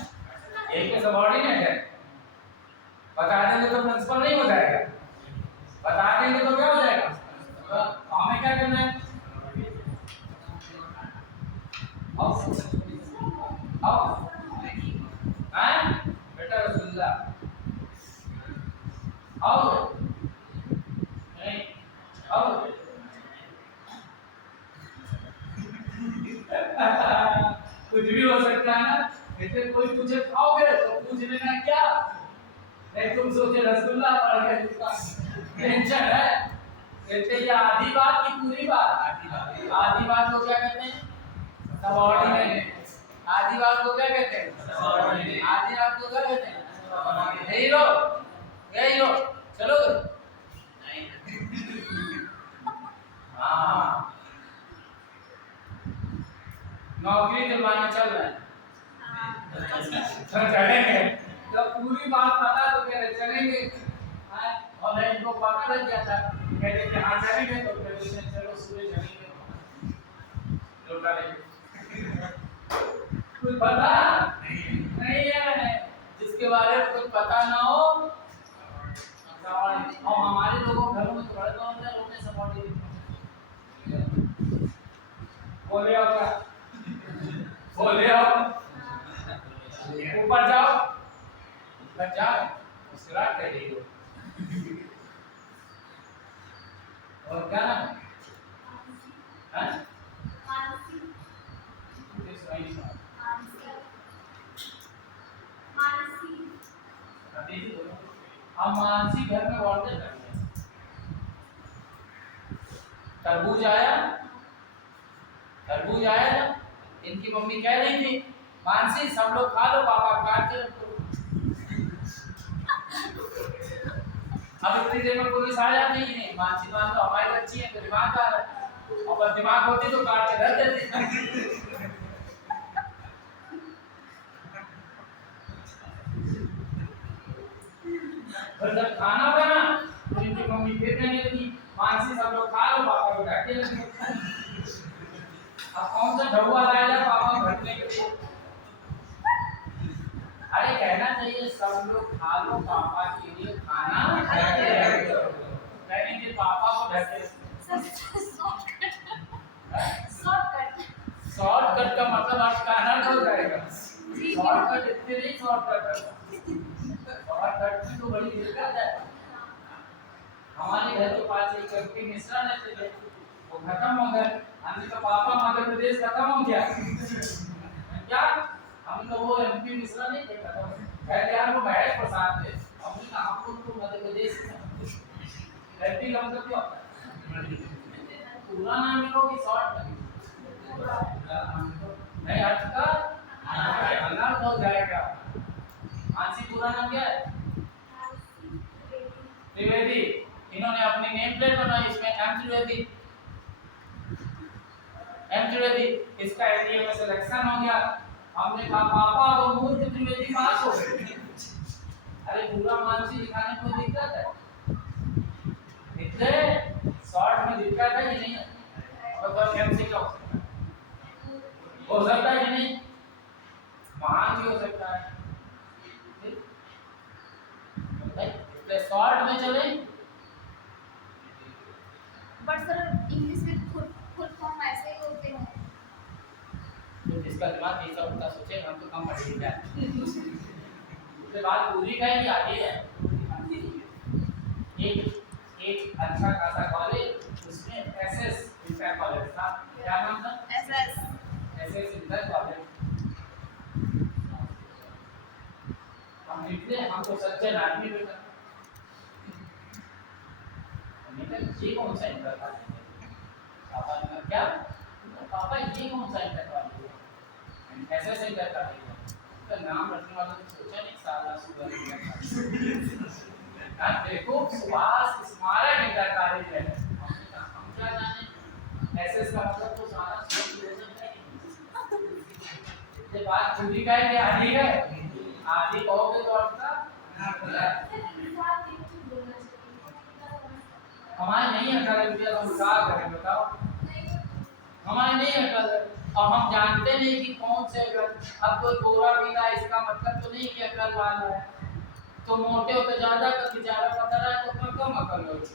एक तो सबऑर्डिनेट है, बता देंगे तो प्रिंसिपल नहीं हो जाएगा, बता देंगे तो क्या हो जाएगा? तो हमें क्या करना है? आओ आओ हैं बेटा रसगुल्ला आओ नहीं आओ कुछ भी हो सकता है ना। जैसे कोई पूछे खाओगे तो पूछ लेना क्या, नहीं तुम सोचे रसगुल्ला पड़ गया जिसका टेंशन है। कहते ये आधी बात की पूरी बात, आधी बात को क्या कहते हैं? सबऑर्डिनेट। आधी बात को क्या कहते हैं? सबऑर्डिनेट। आधी बात को क्या कहते हैं? यही लो चलो हाँ नौकरी दिलवाने चल रहे हैं तो चलेंगे, तो पूरी बात पता तो कह रहे चलेंगे और मैं इनको पता लग गया था, कहते थे हाँ चलेंगे, तो फिर चलो सुबह चलेंगे लौटा लेंगे। कुछ पता नहीं है, जिसके बारे में कुछ पता ना हो। और हमारे लोगों घरों में थोड़ा तो होता है, लोग ने सपोर्ट बोले आओ क्या बोले आओ ऊपर जाओ मुस्कुरा कर रही हो और क्या नाम है? हम मानसी घर में बोलते हैं। तरबूज आया ना, इनकी मम्मी कह रही थी मानसी सब लोग खा लो, पापा काट के रखो। अब इतनी देर में पुलिस आ जाती ही नहीं, मानसी मान लो हमारी बच्ची है तो दिमाग आ रहा है, और दिमाग होती तो काट के रख देती। और जब खाना बना तो इनकी मम्मी फिर कहने लगी मानसी सब लोग खा लो, पापा को काट के रखो। अब कौन सा ढौआ लाएगा पापा भटने के लिए? अरे कहना चाहिए सब लोग खा लो, पापा के लिए खाना कहने के पापा को ढके। शॉर्टकट का मतलब आप खाना हो जाएगा, शॉर्टकट इतने नहीं शॉर्टकट की तो बड़ी दिक्कत है। हमारे घर के पास एक व्यक्ति मिश्रण है, वो खत्म हो गए, हमने तो पापा मध्य प्रदेश खत्म हो गया क्या, हम तो वो एमपी मिश्रण नहीं थे खत्म, यार वो महेश प्रसाद थे, हमने कहा आप लोग तो मध्य प्रदेश एमपी का मतलब क्या होता है? पूरा नाम लिखो कि शॉर्ट नहीं अर्थ का अनर्थ हो जाएगा। मानसी पूरा नाम क्या है? त्रिवेदी। इन्होंने अपनी नेम प्लेट बनाई, इसमें एम त्रिवेदी, इसका एनडीए में सिलेक्शन हो गया। हमने कहा पापा वो मूर्ख त्रिवेदी पास हो गए। अरे पूरा मानसी लिखाने में दिक्कत है, इतने शॉर्ट में दिक्कत है कि नहीं है? और तो एमसी का हो सकता है कि नहीं? महान भी हो सकता है, इतने शॉर्ट में चले। बट सर इंग्लिश में फुल फॉर्म ऐसे ही होते हैं। तो जिसका दिमाग ऐसा उल्टा सोचे हम तो कम पढ़े लिखे हैं। उसके बाद पूरी का ही आती है। एक अच्छा खासा कॉलेज, उसमें एसएस इंटर कॉलेज था, क्या नाम था? SS inter college. हम निकले, हमको सज्जन आदमी बेटा ये कौन सा इंटर कॉलेज है? पापा ने कहा क्या? पापा ये कौन सा इंटर कॉलेज है? एसएस इंटर कॉलेज है। तो नाम रखने वाला तो सोचा नहीं, साला सुपर इंटर कॉलेज। देखो सुभाष स्मारक इंटर कॉलेज है, हम क्या जाने एसएस का मतलब तो सारा सोल्यूशन है। ये बात पूरी का है कि आधी है, आधी कहोगे तो आपका हमारे नहीं अकल है भैया, तो क्या करें बताओ? हमारे नहीं अकल है और हम जानते नहीं कि कौन से अकल। अब कोई गोरा पीला है इसका मतलब तो नहीं कि अकल वाला है। तो मोटे होते ज्यादा अकल, ज्यादा पता है तो कम अकल होगी।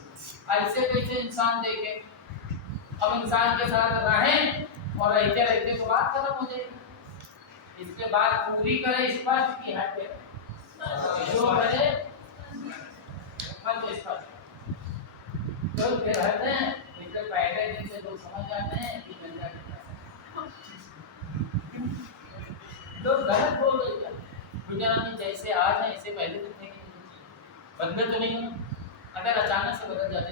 ऐसे कैसे इंसान देखे? अब इंसान के साथ रहें और रहते रहते तो बात खत्म हो जाएगी। इसके बाद पूरी करें स्पष्ट की हटे जो करे मन स्पष्ट तो फिर रहते हैं। इससे पहले दिन से लोग समझ जाते हैं कि गंजा कितना तो गलत बोल रही है। गुजराती जैसे आज है इससे पहले तो थे बदले तो नहीं होना। अगर अचानक से बदल जाते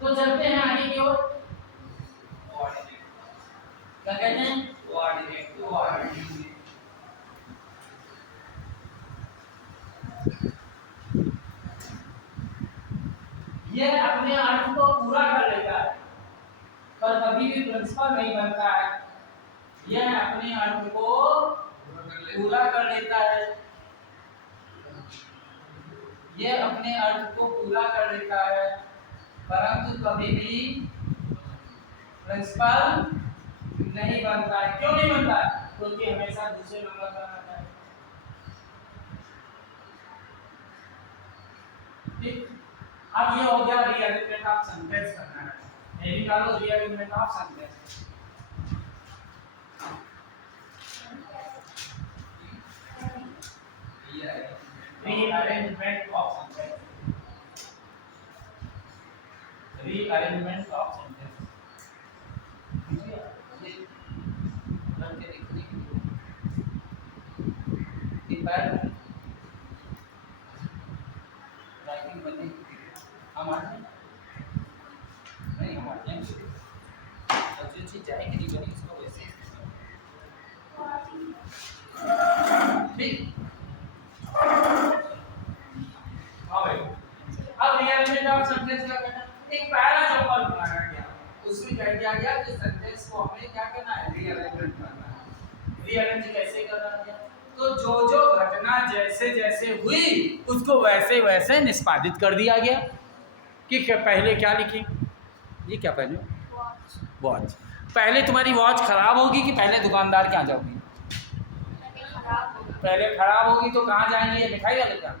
तो चलते हैं आगे की ओर। क्या कहते हैं? ये अपने अर्थ को पूरा कर लेता है पर कभी भी प्रिंसिपल नहीं बनता है। यह अपने अर्थ को पूरा कर लेता है, यह अपने अर्थ को पूरा कर लेता है परंतु कभी भी प्रिंसिपल नहीं बनता है। क्यों नहीं बनता है? क्योंकि हमेशा दूसरे नंबर पर आता है। ठीक, अब ये हो गया रीअरेंजमेंट ऑफ सेंटेंस करना है। ये निकालो rearrangement of sentence. Rearrangement of sentence, rearrangement of sentence. Writing बनी हमारे नहीं हमारे जो चीज जाएगी नहीं बनी इसको वैसे ठीक। हाँ भाई, अब रीअरेंजमेंट ऑफ सेंटेंस क्या करना? एक पैरा जंबल बनाया गया, उसमें क्या किया गया कि सेंटेंस को हमें क्या करना है? रीअरेंजमेंट करना है। रीअरेंज कैसे करना है? तो जो घटना जैसे जैसे हुई उसको वैसे वैसे निष्पादित कर दिया गया कि पहले क्या लिखें? ये क्या पहले? वॉच। पहले तुम्हारी वॉच खराब होगी कि पहले दुकानदार के यहाँ जाओगी? पहले खराब होगी तो कहाँ जाएंगे? ये दिखाई देगा।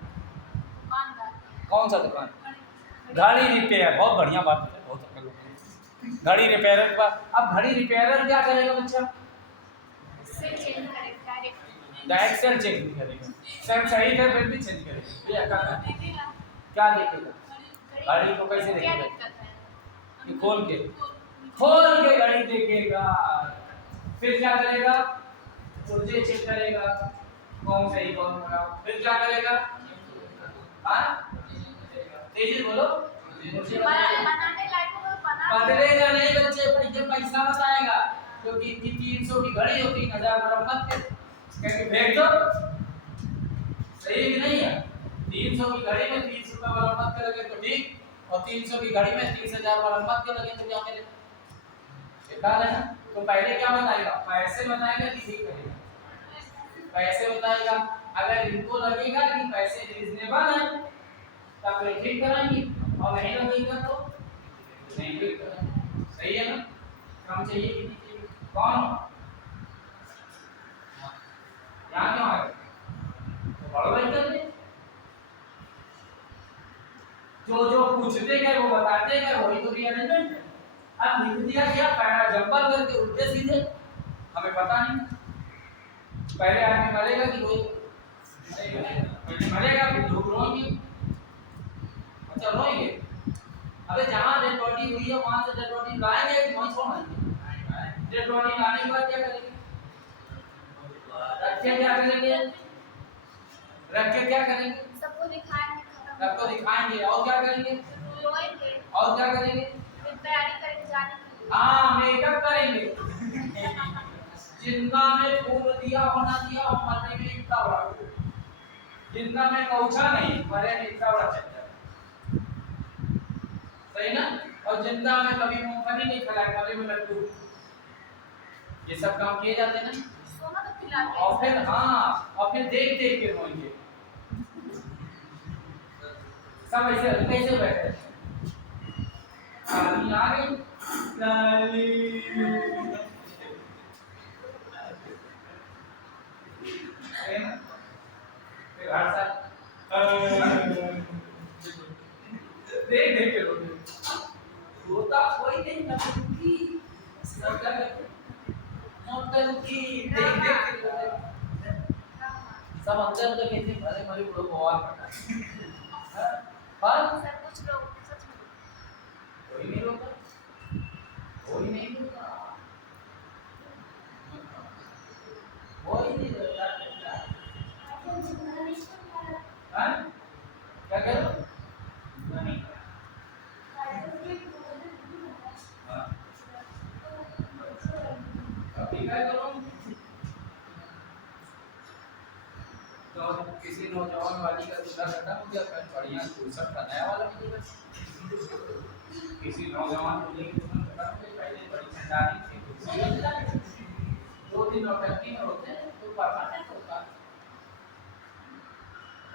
कौन सा दुकान? घड़ी रिपेयर। बहुत बढ़िया बात है, बहुत घड़ी रिपेयर के बाद अब घड़ी रिपेयर क्या करेगा बच्चा? डायरेक्ट सेल चेंज नहीं करेगा। सेल सही है फिर भी चेंज करेगा। ये क्या देखेगा? घड़ी को कैसे देखेगा? खोल के घड़ी देखेगा। फिर क्या करेगा? पुर्जे चेक करेगा कौन सही कौन खराब। फिर क्या करेगा? हाँ तेजी बोलो। बदलेगा नहीं बच्चे, पैसा बताएगा क्योंकि इतनी 300 की घड़ी हो 3000 मरम्मत के कहके फेंक दो। सही कि नहीं है? 300 की घड़ी में 30 रुपया मरम्मत के लगे तो ठीक और 300 की घड़ी में 30,000 मरम्मत के लगे तो क्या मिलेगा? बेकार है ना। तो पहले क्या बताएगा? पैसे बताएगा कि ठीक करेगा? पैसे बताएगा। अगर इनको लगेगा कि पैसे रीजनेबल है तब फिर ठीक कराएंगे और नहीं लगेगा तो नहीं ठीक कराएंगे। सही है ना? कम चाहिए कि नहीं चाहिए? कौन यहाँ क्यों आए? तो बड़ा भाई करते जो पूछते गए वो बताते गए, वही तो रीअरेंजमेंट है। अब लिख दिया गया पैरा जंबल करके उल्टे सीधे, हमें पता नहीं पहले आदमी मरेगा कि कोई पहले मरेगा फिर लोग रोएंगे। अच्छा रोएंगे? अबे जहाँ डेड बॉडी हुई है वहाँ से डेड बॉडी लाएंगे कि वहीं छोड़ेंगे? डेड बॉडी लाने के बाद क्या करेंगे? रख के क्या करेंगे? रख के क्या करेंगे? सबको दिखाएंगे, सबको दिखाएंगे और क्या करेंगे? रोएंगे और क्या करेंगे? फिर तैयारी करके जाने के लिए। हाँ मेकअप करेंगे। जिंदा में फूल दिया होना दिया और मरने में इतना बड़ा, जिंदा में कौछा नहीं मरे में इतना बड़ा चक्कर। सही ना? और जिंदा में कभी मूंगफली नहीं खिलाए, मरे में लड्डू। ये सब काम किए जाते हैं ना। सोना तो खिलाते और फिर हाँ और फिर देख देख के रोएंगे। सब ऐसे कैसे बैठे आदमी आ गई लाली है ना फिर हर साल देख देख के रोते रोता कोई नहीं नौटंकी सब क्या करते नौटंकी देख देख के रोते सब अंदर तो कहते भले भले बड़ो बवाल पड़ा पर सर कुछ लोग सच में कोई नहीं रोता कोई नहीं रोता कोई नहीं रोता हाँ क्या कह रहे हो नहीं हाँ अभी क्या करो तो किसी नौजवान वाली का दूल्हा करना मुझे अपन बढ़िया दूसरा का नया वाला मिलेगा किसी नौजवान दूल्हे की दुल्हन करना मुझे पहले बड़ी खंडानी थी दो दिन नौटंकी में होते हैं तो परमानेंट होता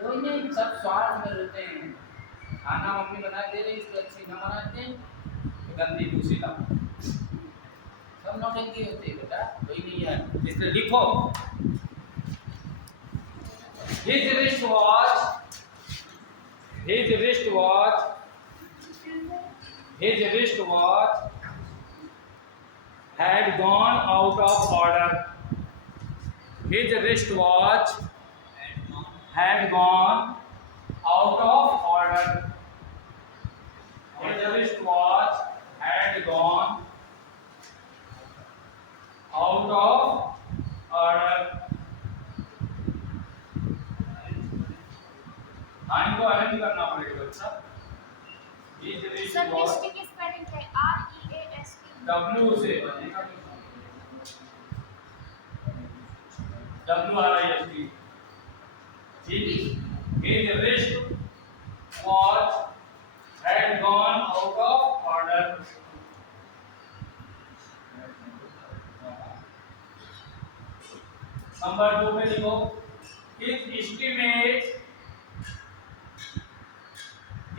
कोई नहीं सब स्वार्थ में रहते हैं खाना मम्मी बना दे रही इसको अच्छी ना बनाते तो गंदी दूसरी ना सब नौटंकी होती है बेटा कोई नहीं है इसलिए लिखो his wristwatch his wristwatch had gone out of order his wristwatch had gone out of order his wristwatch had gone out of order हाँ इनको अरेंज करना पड़ेगा बच्चा ये सर रिस्ट की स्पेलिंग है REAST W से बनेगा WRIST ठीक his wrist watch had gone out of order number 2 पे लिखो his estimate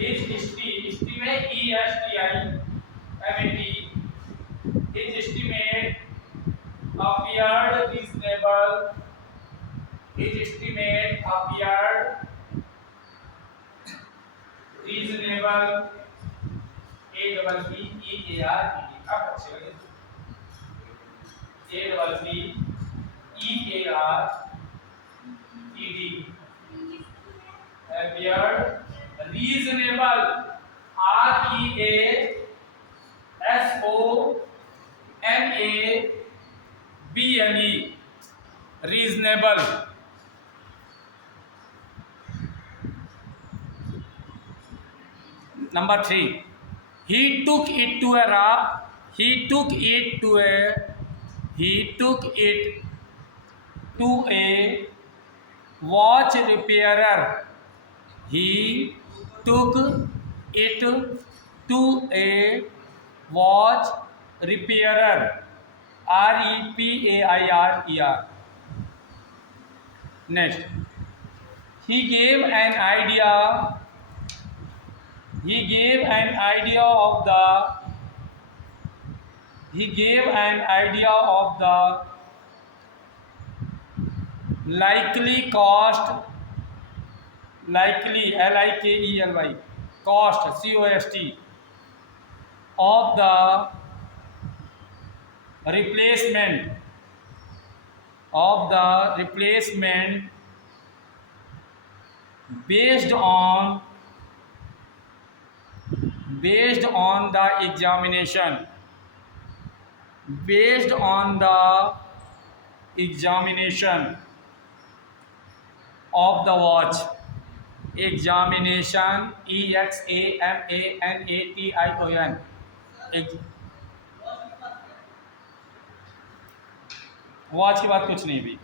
estimate his estimate appeared reasonable his estimate appeared reasonable अब अच्छे लगे appeared reasonable REASONABLE reasonable number 3 he took it to a watch repairer he took it to a watch repairer REPAIRER next he gave an idea of the likely cost cost COST of the replacement based on the examination of the watch examination EXAMANATION watch की बात कुछ नहीं भी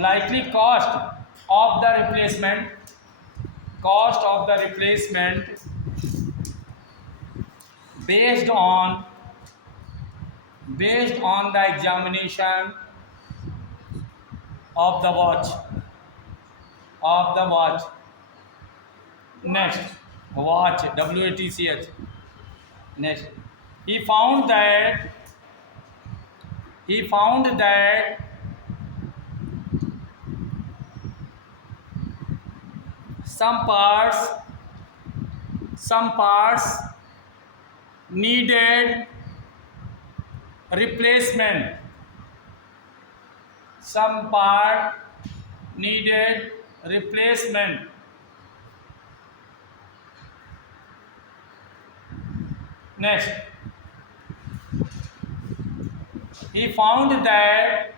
likely cost of the replacement based on the examination of the watch of the watch. Next, watch, WATCH. Next, he found that some parts needed replacement. Some part needed replacement. Next, he found that,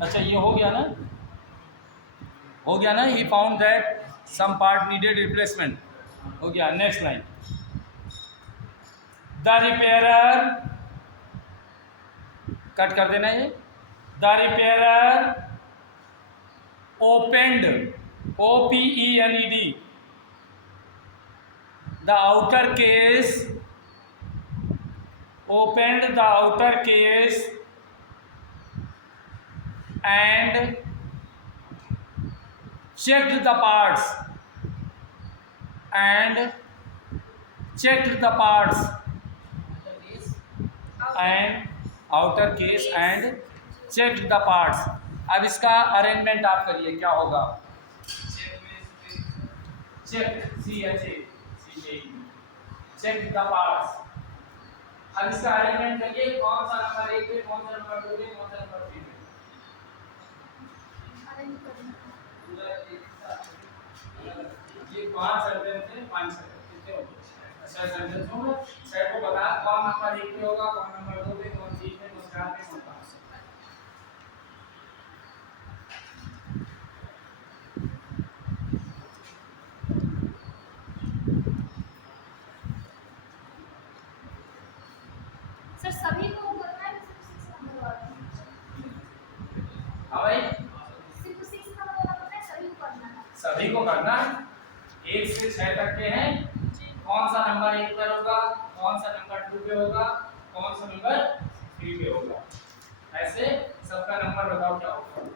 अच्छा ये हो गया ना, he found that some part needed replacement, हो गया. Next line, the repairer, cut कर देना ये, the repairer opened, OPENED, the outer case, opened the outer case and checked the parts, and outer case and checked the parts. अब इसका arrangement आप करिए, क्या होगा? Check, check the parts. अब इसका अरेंजमेंट करिए, कौन सा नंबर 1 पे, कौन सा नंबर 2 पे, कौन सा नंबर 3 पे. ये 5 सेंटेंस है, 5 सेंटेंस कितने हो गए? अच्छा सेंटेंस होगा. सेट को बता कौन नंबर 1 पे होगा, कौन नंबर 2 पे, कौन 3 पे, कौन 4 पे, कौन 5 पे. सर सभी को करना है सिर्फ 6 नंबर वाला? हाँ भाई, सिर्फ 6 नंबर वाला करना है, सभी को करना है? सभी को करना है. 1 से 6 तक के हैं. कौन सा नंबर 1 पर होगा, कौन सा नंबर 2 पे होगा, कौन सा नंबर 3 पे होगा, ऐसे सबका नंबर बताओ क्या होगा.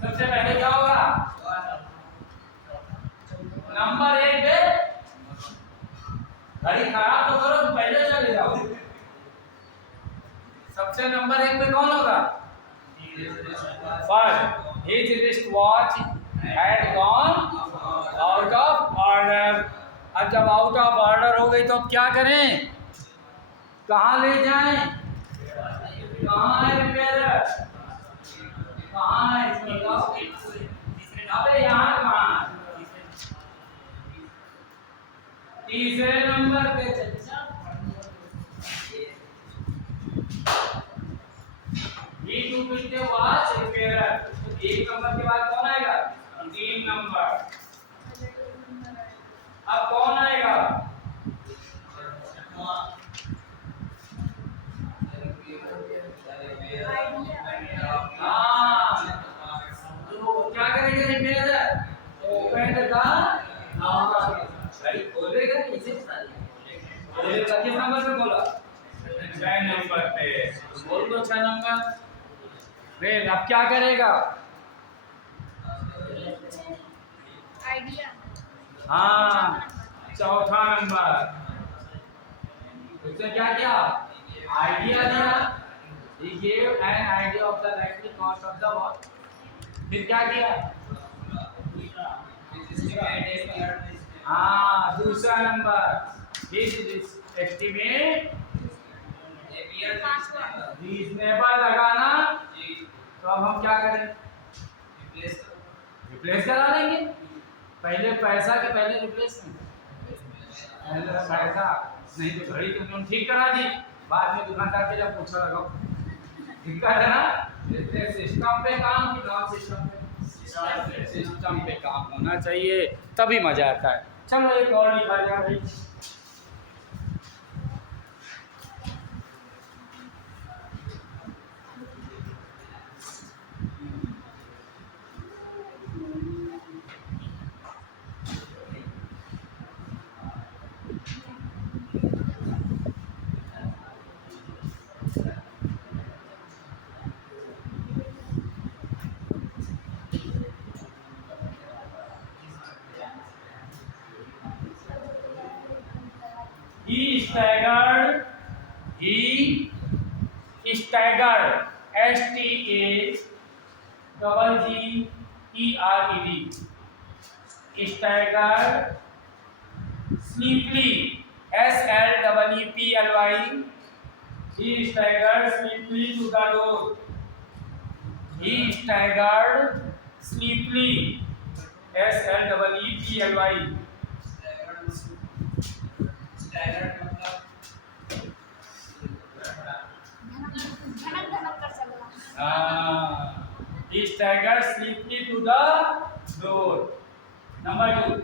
सबसे पहले क्या होगा? नंबर 1 पे घड़ी खराब तो करो, पहले चले जाओ. सबसे नंबर 1 पे कौन होगा? First, his wristwatch had gone out of order. अब जब आउट ऑफ ऑर्डर हो गई तो अब क्या करें? कहाँ ले जाएं? कहाँ है रिपेयरर? कहाँ है इसमें बताओ? अबे यहाँ कहाँ? तीसरे नंबर पे चचा. ये टू पिछले वॉच रिपेयरर. तो 1 नंबर के बाद कौन आएगा? 3 नंबर. अब कौन आएगा? हाँ, तो क्या करेंगे रिपेयरर? Open the pay. बोल दो 6 नंबर। फिर अब क्या करेगा? आइडिया। हाँ, चौथा नंबर। उसने क्या किया? आइडिया दिया। He gave an idea of the likely cost of the work. फिर क्या किया? हाँ, दूसरा नंबर। His estimate रीजनेबल लगाना। तो अब हम क्या करें? रिप्लेस करा देंगे। पहले पैसा के पहले रिप्लेस नहीं, पहले पैसा नहीं तो घड़ी तो तुम ठीक करा दी, बाद में दुकानदार के लिए पूछा लगाओ। दिक्कत है ना? इसलिए सिस्टम पे काम की नॉन सिस्टम पे, सिस्टम पे काम होना चाहिए, तभी मजा आता है। चलो एक और लिखा जाए भाई। He staggered, STAGGERED, staggered, sleepily, SLEEPLY, he staggered sleepily to the door. He staggered sleepily, SLEEPLY. धनक धनक कर सकता। He staggered sleepily to the door. Number 2.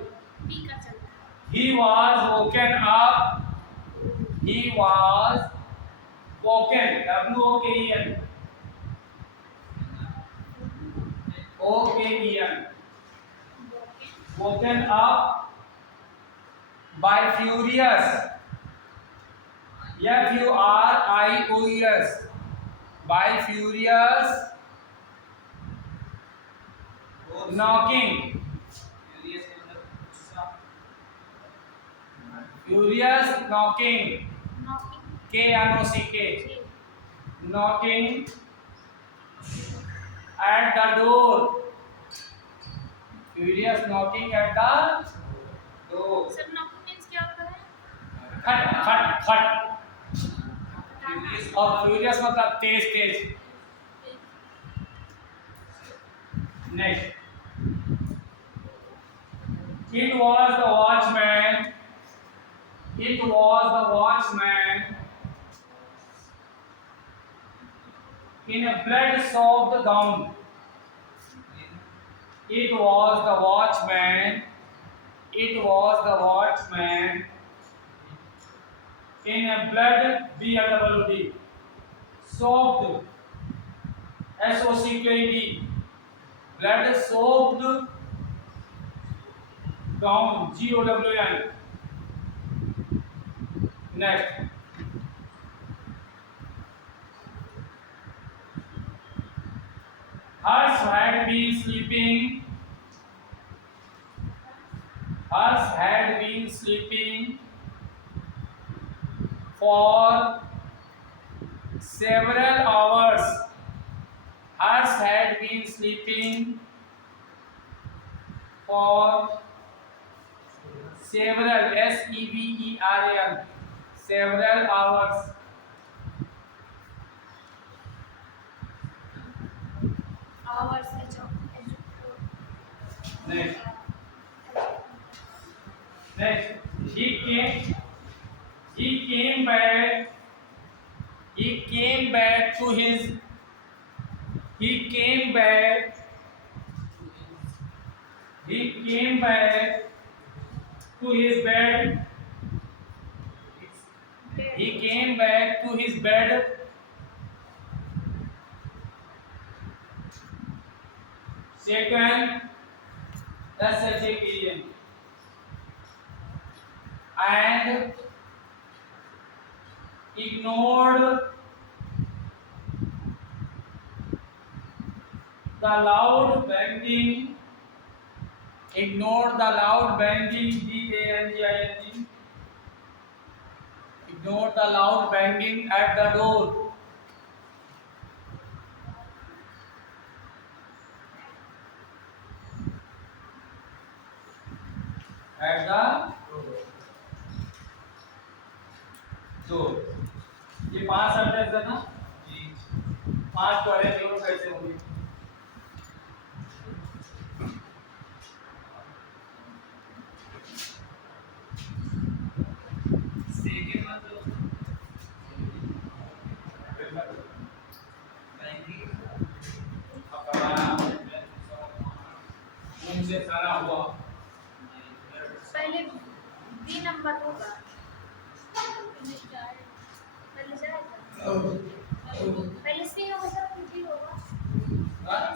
T का चलता। He was woken up. He was woken. WOKEN. OKEN. Woken up by furious. FURIOUS. By furious knocking. Furious knocking. KNOCK. Knocking at the door. Furious knocking at the door. Sir knocking means क्या होता है? खट खट खट। और furious मतलब तेज तेज। Next, it was the watchman in a blood-soaked gown. It was the watchman in a blood soaked SOCKED blood soaked gown GOWN. Next, Hers had been sleeping for several hours. Hers had been sleeping for several, SEVERAL, several hours. Hours Next, he came back to his bed. He came back to his bed. Second, SHAKEN. And ignored the loud banging. Ignore the loud banging. BANGING. Ignore the loud banging at the door. At the door. ये 5 sentence है ना जी, 5 को arrange करो कैसे होंगे। Second मतलब मुझे सारा हुआ पहले बी नंबर होगा, पहले जाएगा, पहले सी होगा सर फिर डी होगा,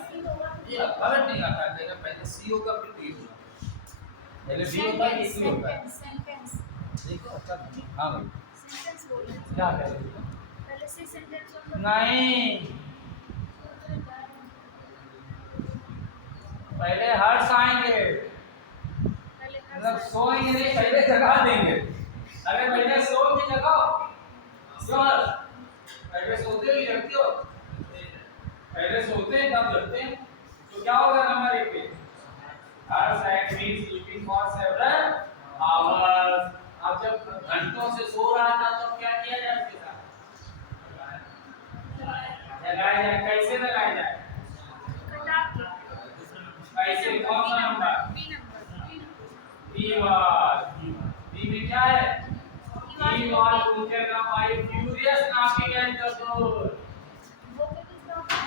सी होगा ये गलत नहीं आता है, पहले सी होगा फिर डी होगा, पहले बी होता है सी होता है। सेंटेंस देखो अच्छा हाँ भाई सेंटेंस बोल रहे हैं, क्या कह रहे हो पहले सी सेंटेंस होगा, नहीं पहले हर्ष आएंगे, पहले मतलब सोएंगे नहीं, पहले जगा देंगे। अरे पहले सो के जगाओ, सर पहले सोते ही जगते हो, पहले सोते हैं तब जगते हैं, तो क्या होगा नंबर 1 पे Harsh act means sleeping for several hours. अब जब घंटों से सो रहा था तो क्या किया जाए उसके साथ, जगाया जाए। कैसे जगाया जाए, घटा के कैसे, कौन सा नंबर, बी नंबर, बी वाल, बी में क्या है, बी वाल पूछेगा भाई furious knocking at the door, वो किस होगा,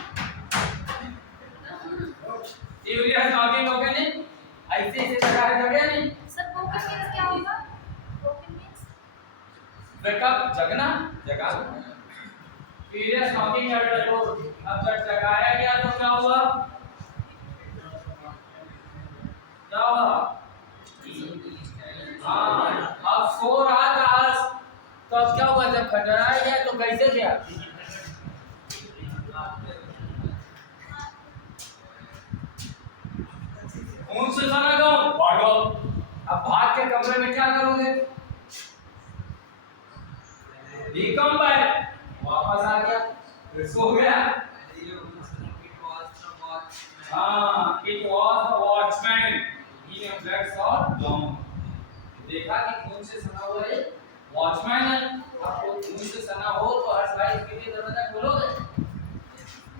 फ्यूरियस नॉकिंग हो गया नहीं, ऐसे ऐसे जगाया जगह नहीं। सर वो किस क्या होगा, ब्रोकन मींस वेकअप जगना, जगा furious knocking at the door. अब जब जगाया गया तो क्या हुआ, क्या हुआ, हाँ अब सो रहा था आज, तो अब क्या हुआ, जब खटराया गया तो कैसे गया, कौन से समय दो भागो। अब भाग के कमरे में क्या करोगे, कम बैक वापस आ गया, फिर सो गया। हाँ it was the watchman in a black short gown. देखा कि खून से सना हुआ है वॉचमैन है, आपको खून से सना हो तो हर साइड के लिए दरवाजा खोलोगे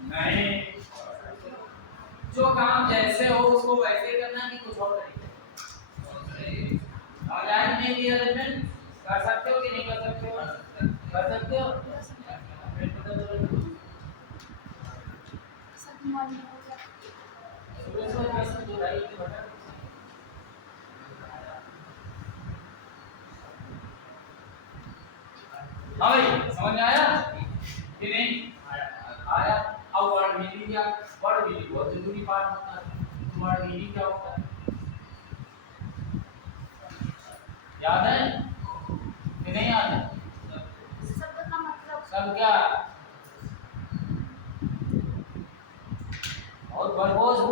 नहीं, जो काम जैसे हो उसको वैसे करना कि कुछ और तरीके आ जाए नहीं दिया अरेंजमेंट कर सकते हो कि नहीं कर सकते हो, कर सकते हो। सब मॉर्निंग होगा, सुबह सुबह कैसे जो भाई की बता, हाँ भाई समझ में आया कि नहीं आया। अब वर्ड मीनिंग क्या, वर्ड मीनिंग बहुत जरूरी पार्ट होता है। वर्ड मीनिंग क्या होता है याद है कि नहीं याद है, शब्द का मतलब सब क्या और वर्बोज हो,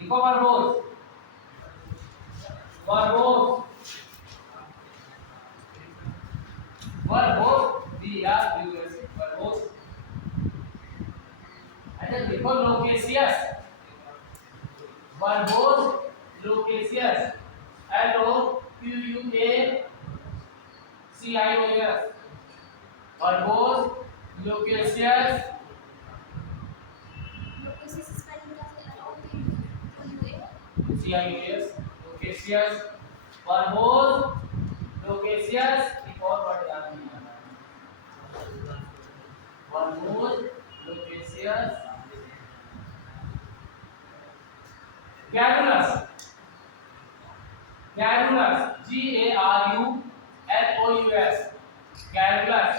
लिखो वर्बोज, वर्बोज वर्बोज दिया यूएस वर्बोज। अच्छा लिखो loquacious, verbose loquacious, LOQUACIOS, verbose loquacious, loquacious spelling कैसे CIOS लोकेशियस, वर्बोज लोकेशियस। एक और वर्ड याद नहीं आ रहा, verbose loquacious, garrulous, garrulous GARULOUS, garrulous.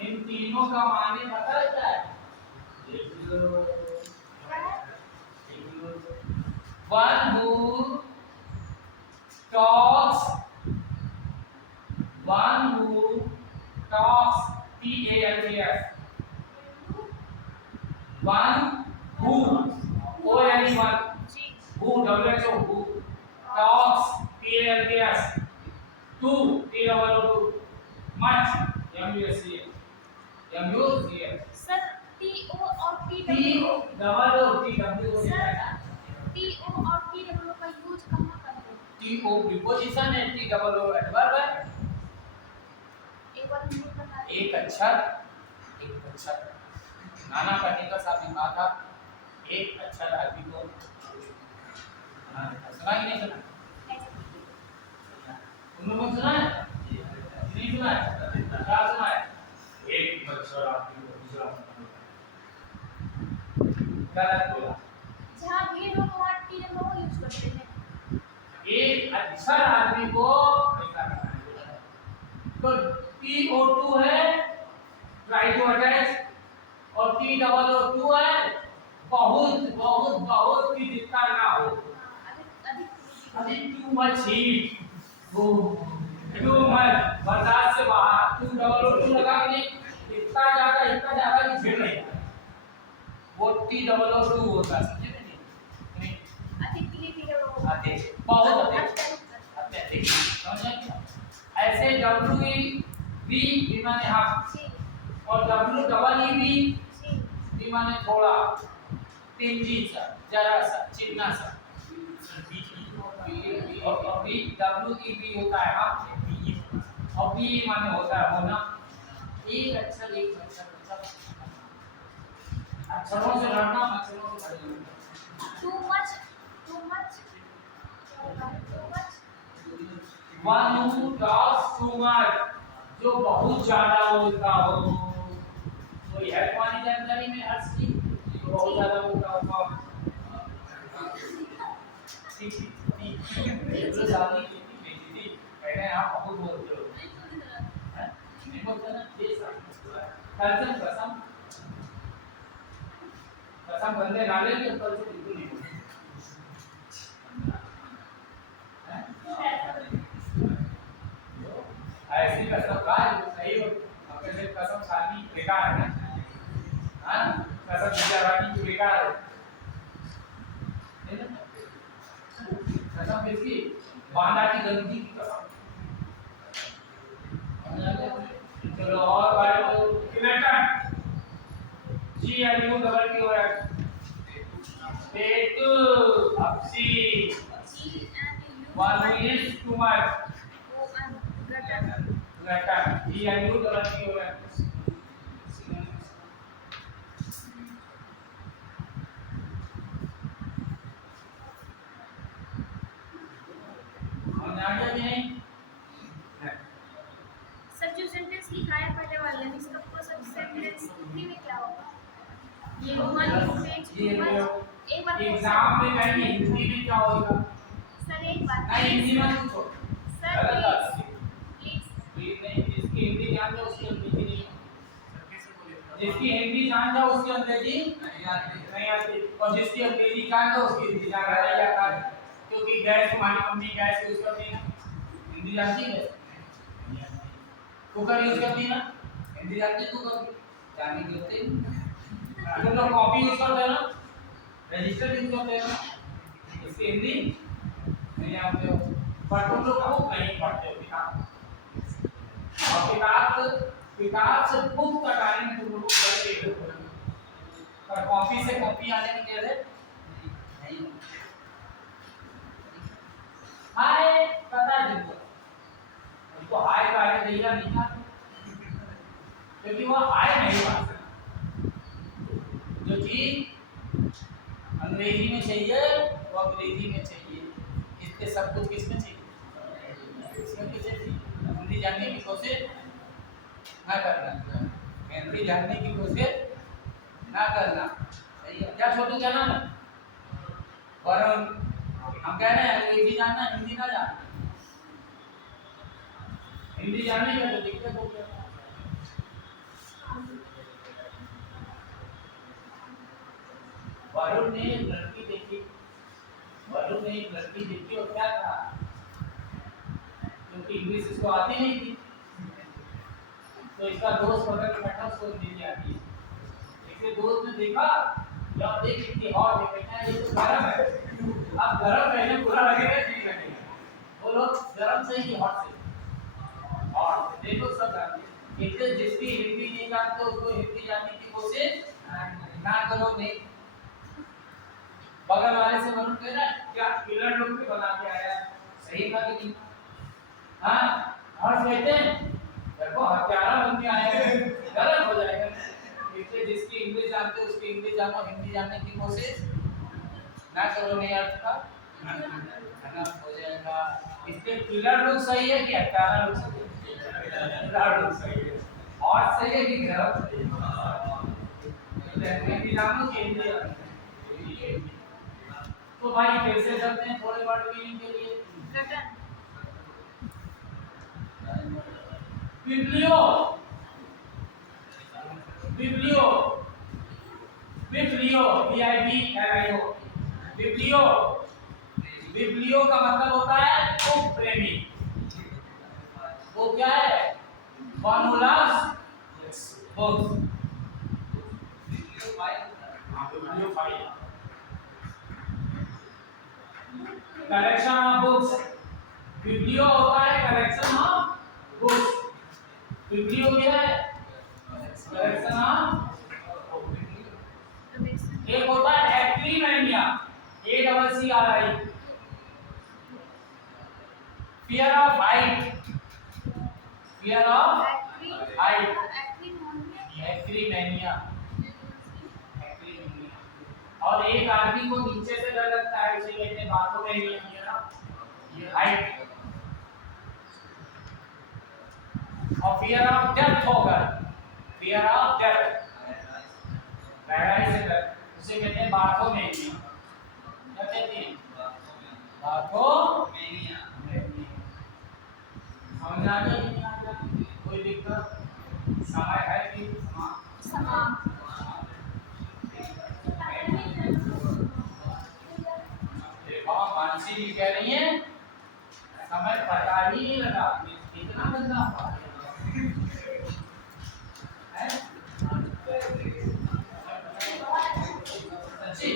इन तीनों का माने पता है क्या है, one who talks, one who talks, TALKS, one who, O यानी वन, जी who WHO who, talks TALKS, too TOO, much MUSC, sir TO और TWO सर TO और TW का यूज कहाँ करते हैं? TO प्रीपोजिशन है, TWO एडवर्ब है। एक बार मुझे बता एक अक्षर नाना करने का साथ कहा था, एक अक्षर आदमी को सुना कि नहीं सुना? तुम लोगों ने सुना है? नहीं सुना है? क्या सुना है? एक अक्षर आदमी को दूसरा गलत बोला। जहाँ भी लोग वहाँ TW यूज करते हैं। एक अक्षर आदमी को ऐसा करना है। तो TO2 है ट्राई टू अटैच, और TOO है बहुत बहुत बहुत की जितना ना हो, अधिक too much heat, too much बर्दाश्त से बाहर, TOO लगा कि नहीं, इतना ज्यादा कि झेल नहीं पाए, वो TOO होता है, समझे नहीं? अधिक के लिए TW अधिक, बहुत अत्यधिक, समझे? ऐसे WEB माने हम, जी और WEEB जी माने थोड़ा, तिनजी सा, जरा सा, चिकना सा, और WEB होता है हम, और B माने होता है होना। एक अक्षर मतलब अक्षरों से लड़ना, अक्षरों से लड़ना। Too much one who talks too much, जो बहुत ज्यादा बोलता हो, तो यह तुम्हारी जानकारी में अर्थ की बहुत ज्यादा बोलता हो। ठीक तो शादी की थी, कहने आप बहुत बोलते हो, नहीं बोलते ना, ये कसम कसम कसम बंदे ना लेंगे ऊपर से बिल्कुल नहीं बोलते। ऐसी कसम का सही हो, अपने से कसम शादी बेकार है ना, हाँ कसम विचारानी की बेकार है, कसम किसकी? बांधा की गंदगी की कसम। चलो और भाई किनेटन GLUTT टेटू अपसी one who is too much glutton GLUTT sir जो सेंटेंस लिखा है पहले वाले में, इसका पूरा सब सेंटेंस हिंदी में क्या होगा? ये वन पेज एक बार एग्जाम में कहीं हिंदी में क्या होगा? सर एक बार नहीं हिंदी में पूछो सर प्लीज प्लीज नहीं, जिसकी हिंदी जानता उसकी अंग्रेजी नहीं, जिसकी हिंदी जानता उसकी अंग्रेजी नहीं आती, और जिसकी अंग्रेजी जानता उसकी हिंदी जानता नहीं आता, क्योंकि गैस तुम्हारी मम्मी गैस यूज करती है ना, हिंदी जानती है, कुकर यूज करती है ना, हिंदी जानती है, कुकर जानने की होती है, तुम लोग कॉपी यूज करते हो ना, रजिस्टर यूज करते हो ना, इसकी हिंदी नहीं जानते हो, पर तुम लोग खूब नहीं पढ़ते हो किताब, और किताब से बुक कटाने में तुम लोग बड़े हो, पर कॉपी से कॉपी आने में क्या है नहीं। हाय पता है तुमको, उनको हाय का आगे देगा नहीं था, क्योंकि वो हाय नहीं पा सकता, जो चीज अंग्रेजी में चाहिए वो अंग्रेजी में चाहिए, इसके सब कुछ किसमें चाहिए, इसमें किसे चाहिए, हिंदी जानने की कोशिश ना करना, हिंदी जानने की कोशिश ना करना, सही है क्या छोटू, क्या नाम है? वरुण, हम कह रहे हैं अंग्रेजी जानना हिंदी ना जानना, हिंदी जानने का तो दिक्कत हो गया। वरुण ने एक लड़की देखी, वरुण ने एक लड़की देखी और क्या कहा, क्योंकि इंग्लिश इसको आती नहीं थी, तो इसका दोस्त पकड़ के बैठा, उसको हिंदी आती है, इसके दोस्त ने देखा या देख कितनी हॉट है, कहता है ये तो गरम है। अब गरम रहने बुरा लगेगा ठीक लगेगा, वो लोग गरम से ही हॉट से हॉट देखो सब जानते हैं। इसलिए जिसकी हिंदी नहीं जानते उसको हिंदी जानने की कोशिश ना करो। नहीं बगल वाले से बोलो कह रहा है क्या किलर लोग भी बना के आया है, सही था कि नहीं? हाँ और कहते हैं देखो हत्यारा बन के आए हैं, गलत हो जाएगा। इसलिए जिसकी इंग्लिश जानते हो उसकी इंग्लिश जानो, हिंदी जानने की कोशिश ना करो, नहीं अर्थ का गलत हो जाएगा। इसलिए किलर लुक सही है कि हत्यारा लुक सही है? किलर लुक सही है। और सही है कि गलत सही है? हिंदी जानो कि हिंदी जानो? तो भाई फिर से चलते हैं थोड़े वर्ड मीनिंग के लिए। Biblio biblio biblio BIBLIO biblio biblio का मतलब होता है बुक प्रेमी। वो क्या है? One who loves books. Bibliophile collection of books. Biblio होता है कलेक्शन ऑफ बुक्स। बिब्लियो क्या है? Collection of. एक होता है acromania, ACCRI, fear of height, fear of height, acromania. और एक आदमी को नीचे से डर लगता है, इसे कहते हैं बातों में ही ये हाइट। और फियर ऑफ डेथ होगा, फियर ऑफ डेथ, गहराई से डर, उसे कहते हैं बार्थोमेनिया। क्या कहते हैं? बार्थोमेनिया। समझ आ गया कि नहीं आ गया? कोई दिक्कत? समय है कि समाप्त? देखो मानसी भी कह रही है समय पता ही नहीं लगा, इतना गंदा है। सच्ची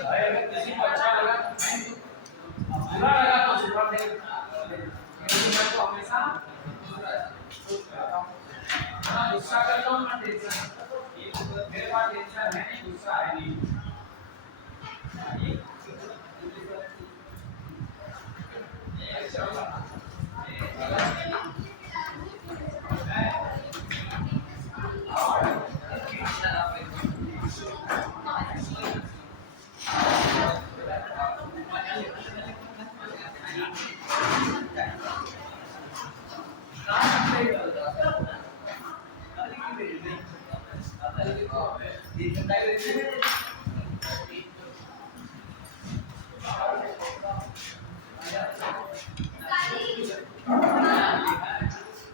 अगर किसी को अच्छा लगा बुरा लगा तो सुपर दे, लेकिन मैं तो हमेशा हाँ गुस्सा करता हूँ, मैं टेंशन मेरे पास टेंशन है नहीं, गुस्सा है नहीं।